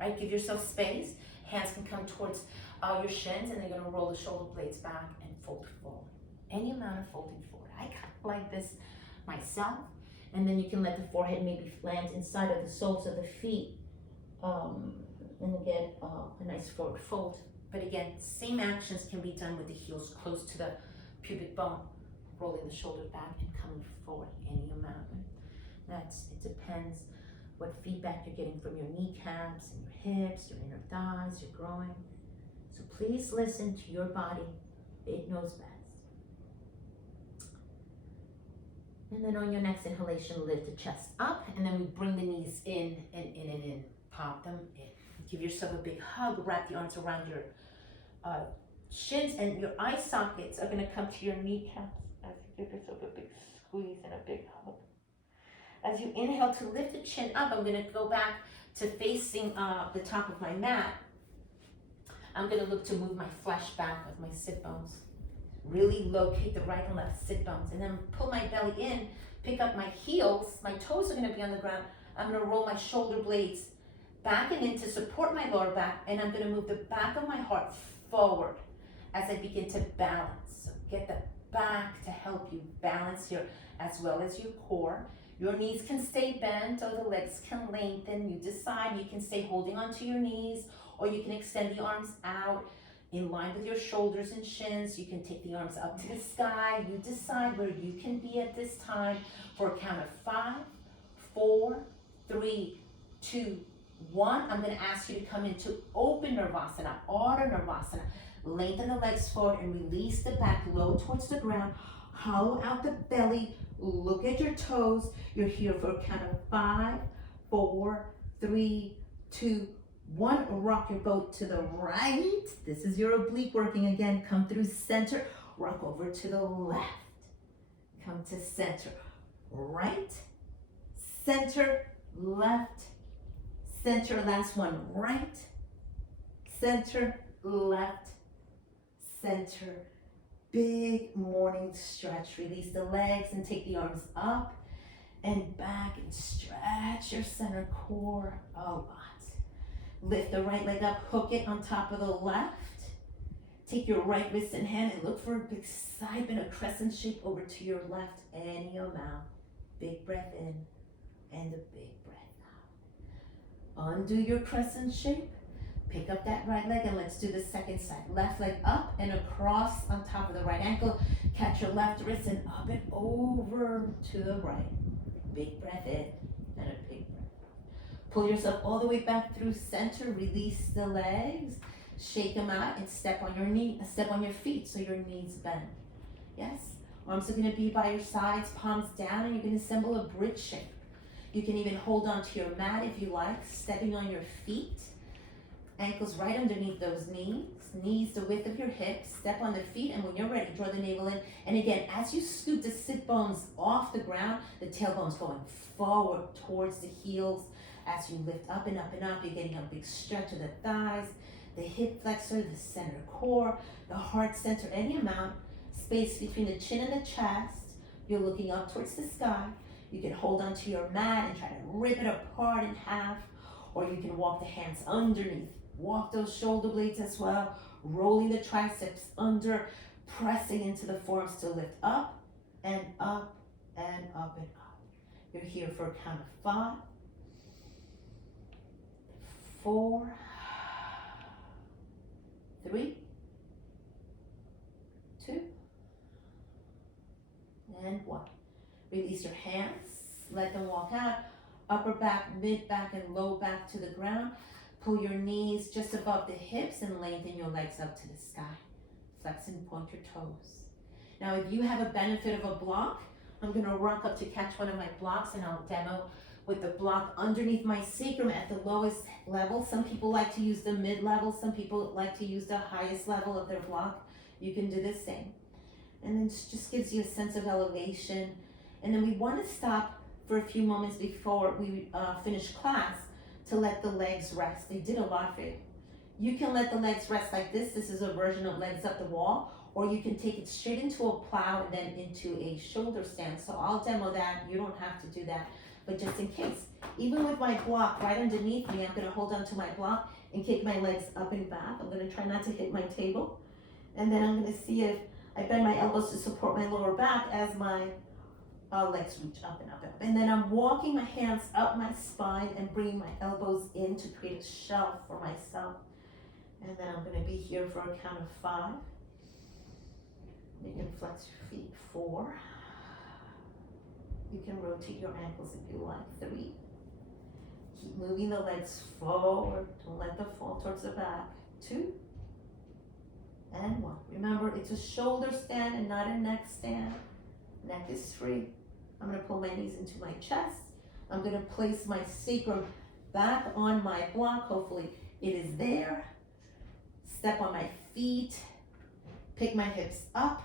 right? Give yourself space. Hands can come towards your shins, and they're going to roll the shoulder blades back and fold forward. Any amount of folding forward. I kind of like this myself, and then you can let the forehead maybe land inside of the soles of the feet. And get a nice forward fold. But again, same actions can be done with the heels close to the pubic bone, rolling the shoulder back and coming forward any amount. It depends what feedback you're getting from your kneecaps and your hips, your inner thighs, your groin. So please listen to your body. It knows best. And then on your next inhalation, lift the chest up, and then we bring the knees in and in and in. Pop them in. Give yourself a big hug. Wrap the arms around your shins, and your eye sockets are going to come to your kneecaps as you give yourself a big squeeze and a big hug. As you inhale to lift the chin up, I'm going to go back to facing the top of my mat. I'm going to look to move my flesh back of my sit bones. Really locate the right and left sit bones, and then pull my belly in, pick up my heels. My toes are going to be on the ground. I'm going to roll my shoulder blades back and in to support my lower back, and I'm going to move the back of my heart forward as I begin to balance. So get the back to help you balance here, as well as your core. Your knees can stay bent or the legs can lengthen. You decide. You can stay holding onto your knees, or you can extend the arms out in line with your shoulders and shins. You can take the arms up to the sky. You decide where you can be at this time for a count of 5, 4, 3, 2, 1. I'm going to ask you to come into open Nirvasana, Ardha Nirvasana. Lengthen the legs forward and release the back low towards the ground. Hollow out the belly. Look at your toes. You're here for a count of 5, 4, 3, 2, 1. Rock your boat to the right. This is your oblique working again. Come through center. Rock over to the left. Come to center. Right, center, left, center. Last one. Right, center, left, center. Big morning stretch. Release the legs and take the arms up and back and stretch your center core a lot. Lift the right leg up, hook it on top of the left. Take your right wrist in hand and look for a big side bend, a crescent shape over to your left. Any amount. Big breath in and a big breath out. Undo your crescent shape. Pick up that right leg and let's do the second side. Left leg up and across on top of the right ankle. Catch your left wrist and up and over to the right. Big breath in and a big breath. Pull yourself all the way back through center. Release the legs. Shake them out and step on your feet so your knees bend. Yes? Arms are going to be by your sides, palms down, and you're going to assemble a bridge shape. You can even hold onto your mat if you like, stepping on your feet. Ankles right underneath those knees. Knees the width of your hips. Step on the feet, and when you're ready, draw the navel in. And again, as you scoot the sit bones off the ground, the tailbone's going forward towards the heels. As you lift up and up and up, you're getting a big stretch of the thighs. the hip flexor, the center core, the heart center, any amount, space between the chin and the chest. You're looking up towards the sky. You can hold onto your mat and try to rip it apart in half, or you can walk the hands underneath. Walk those shoulder blades as well, rolling the triceps under, pressing into the forearms to lift up and up and up and up. You're here for a count of 5, 4, 3, 2, and 1. Release your hands, let them walk out, upper back, mid back, and low back to the ground. Pull your knees just above the hips and lengthen your legs up to the sky. Flex and point your toes. Now, if you have a benefit of a block, I'm gonna rock up to catch one of my blocks and I'll demo with the block underneath my sacrum at the lowest level. Some people like to use the mid-level, some people like to use the highest level of their block. You can do the same. And then it just gives you a sense of elevation. And then we wanna stop for a few moments before we finish class to let the legs rest. They did a lot for you. You can let the legs rest like this. This is a version of legs up the wall, or you can take it straight into a plow and then into a shoulder stand. So I'll demo that. You don't have to do that, but just in case. Even with my block right underneath me, I'm gonna hold onto my block and kick my legs up and back. I'm gonna try not to hit my table. And then I'm gonna see if I bend my elbows to support my lower back as my legs reach up and up and up. And then I'm walking my hands up my spine and bringing my elbows in to create a shelf for myself. And then I'm gonna be here for a count of 5. You can flex your feet. 4. You can rotate your ankles if you like. 3. Keep moving the legs forward. Don't let them fall towards the back. 2. And 1. Remember, it's a shoulder stand and not a neck stand. Neck is free. I'm gonna pull my knees into my chest. I'm gonna place my sacrum back on my block. Hopefully it is there. Step on my feet. Pick my hips up.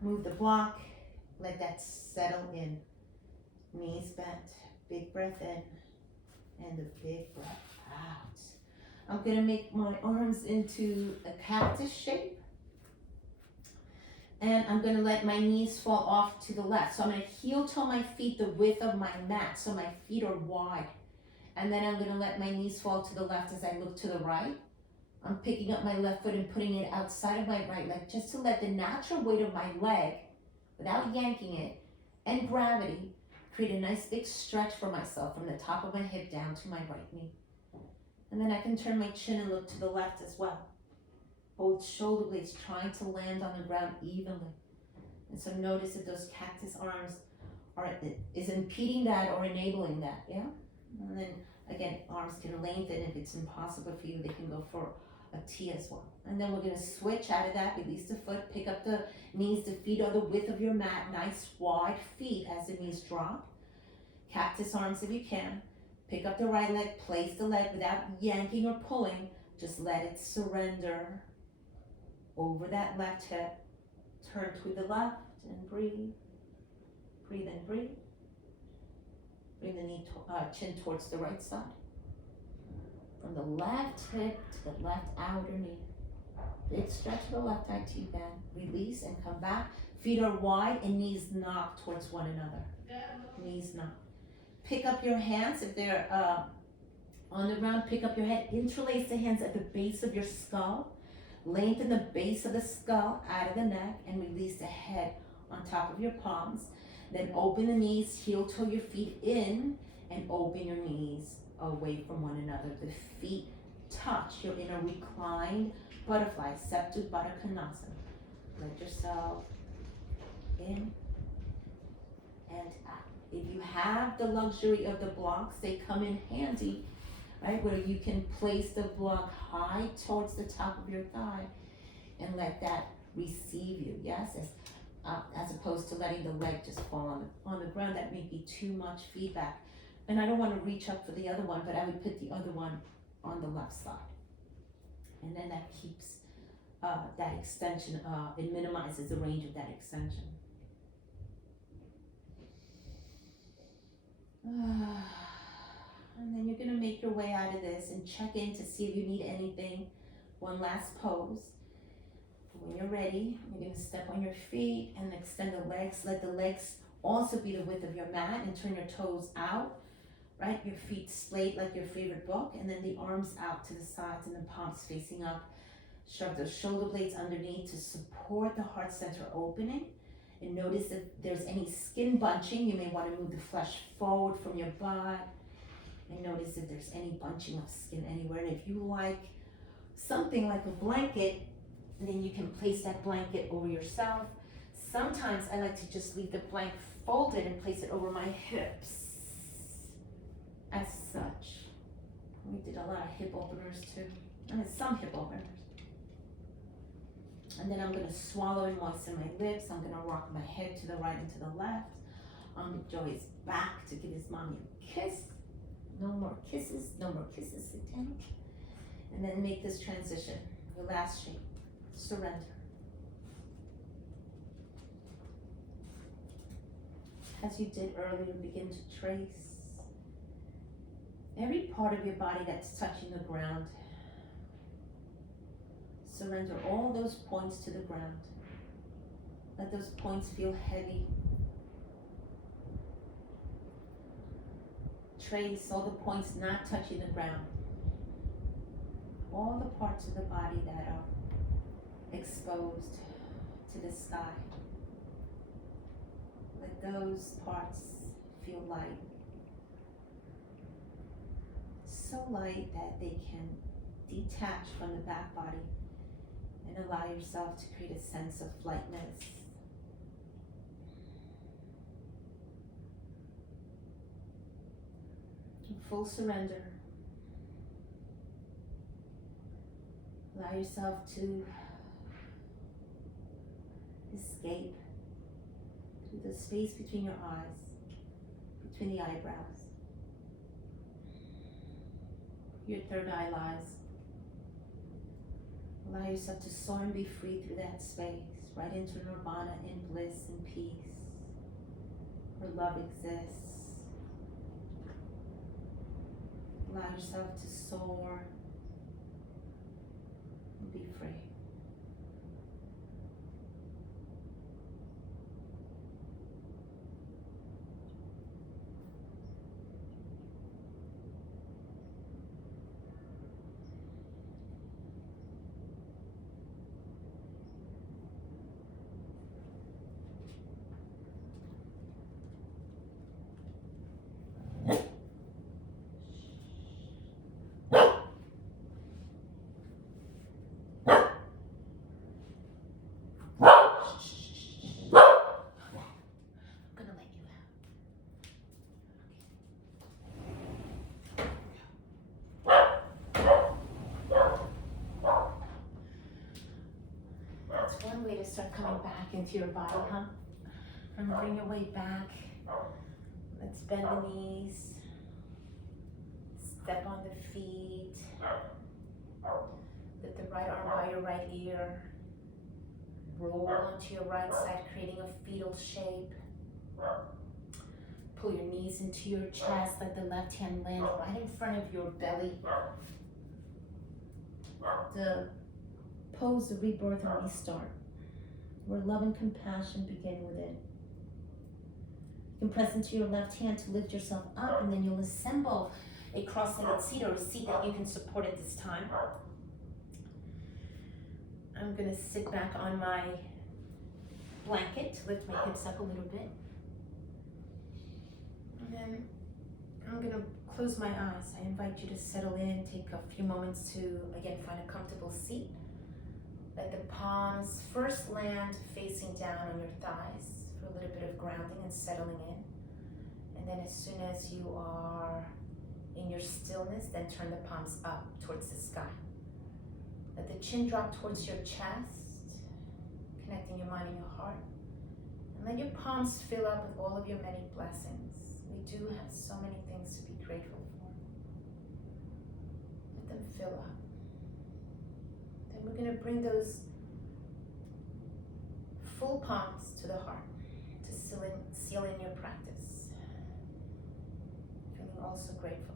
Move the block. Let that settle in. Knees bent. Big breath in. And a big breath out. I'm gonna make my arms into a cactus shape. And I'm gonna let my knees fall off to the left. So I'm gonna heel toe my feet the width of my mat, so my feet are wide. And then I'm gonna let my knees fall to the left as I look to the right. I'm picking up my left foot and putting it outside of my right leg, just to let the natural weight of my leg, without yanking it, and gravity, create a nice big stretch for myself from the top of my hip down to my right knee. And then I can turn my chin and look to the left as well. Both shoulder blades trying to land on the ground evenly. And so notice if those cactus arms is impeding that or enabling that, yeah? And then again, arms can lengthen. If it's impossible for you, they can go for a T as well. And then we're gonna switch out of that, release the foot, pick up the knees, the feet are the width of your mat, nice wide feet as the knees drop. Cactus arms if you can. Pick up the right leg, place the leg without yanking or pulling, just let it surrender over that left hip. Turn to the left and breathe. Breathe and breathe. Bring the chin towards the right side. From the left hip to the left outer knee. Big stretch of the left IT band. Release and come back. Feet are wide and knees knock towards one another. Knees knock. Pick up your hands if they're on the ground. Pick up your head. Interlace the hands at the base of your skull. Lengthen the base of the skull out of the neck and release the head on top of your palms. Then open the knees, heel toe your feet in and open your knees away from one another. The feet touch. You're in a reclined butterfly, Supta Baddha Konasana. Let yourself in and out. If you have the luxury of the blocks, they come in handy, right? Where you can place the block high towards the top of your thigh and let that receive you, yes? As opposed to letting the leg just fall on the ground. That may be too much feedback. And I don't want to reach up for the other one, but I would put the other one on the left side. And then that keeps that extension, it minimizes the range of that extension. And then you're gonna make your way out of this and check in to see if you need anything. One last pose. When you're ready, you're gonna step on your feet and extend the legs. Let the legs also be the width of your mat and turn your toes out, right? Your feet splayed like your favorite book, and then the arms out to the sides and the palms facing up. Shrug those shoulder blades underneath to support the heart center opening. And notice if there's any skin bunching, you may want to move the flesh forward from your butt. And notice if there's any bunching of skin anywhere. And if you like something like a blanket, then you can place that blanket over yourself. Sometimes I like to just leave the blanket folded and place it over my hips, as such. We did a lot of hip openers too, and some hip openers. And then I'm gonna swallow and moisten my lips. I'm gonna rock my head to the right and to the left. Joey's back to give his mommy a kiss. No more kisses, no more kisses, sit down. And then make this transition, your last shape, surrender. As you did earlier, begin to trace every part of your body that's touching the ground. Surrender all those points to the ground. Let those points feel heavy. Trace all the points not touching the ground. All the parts of the body that are exposed to the sky. Let those parts feel light. So light that they can detach from the back body and allow yourself to create a sense of lightness. In full surrender. Allow yourself to escape through the space between your eyes, between the eyebrows. Your third eye lies. Allow yourself to soar and be free through that space, right into nirvana, in bliss and peace, where love exists. Allow yourself to soar and be free. One way to start coming back into your body, huh? And bring your weight back. Let's bend the knees. Step on the feet. Lift the right arm by your right ear. Roll onto your right side, creating a fetal shape. Pull your knees into your chest, let the left hand land right in front of your belly. The pose of rebirth and restart, where love and compassion begin within. You can press into your left hand to lift yourself up, and then you'll assemble a cross-legged seat or a seat that you can support at this time. I'm gonna sit back on my blanket to lift my hips up a little bit. And then I'm gonna close my eyes. I invite you to settle in, take a few moments to, again, find a comfortable seat. Let the palms first land facing down on your thighs for a little bit of grounding and settling in. And then as soon as you are in your stillness, then turn the palms up towards the sky. Let the chin drop towards your chest, connecting your mind and your heart. And let your palms fill up with all of your many blessings. We do have so many things to be grateful for. Let them fill up. Then we're going to bring those full palms to the heart to seal in your practice. Feeling also grateful.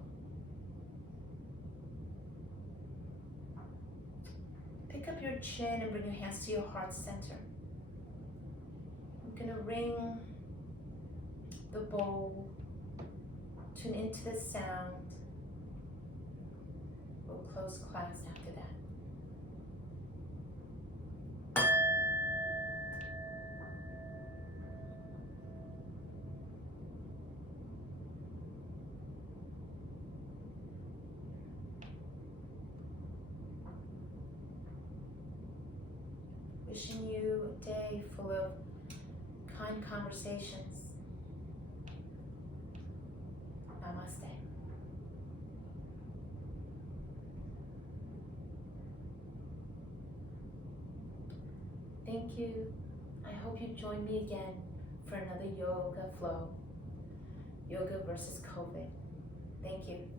pick up your chin and bring your hands to your heart center. I'm gonna ring the bowl, tune into the sound. We'll close class after that. Wishing you a day full of kind conversations. Namaste. Thank you. I hope you join me again for another yoga flow. Yoga versus COVID. Thank you.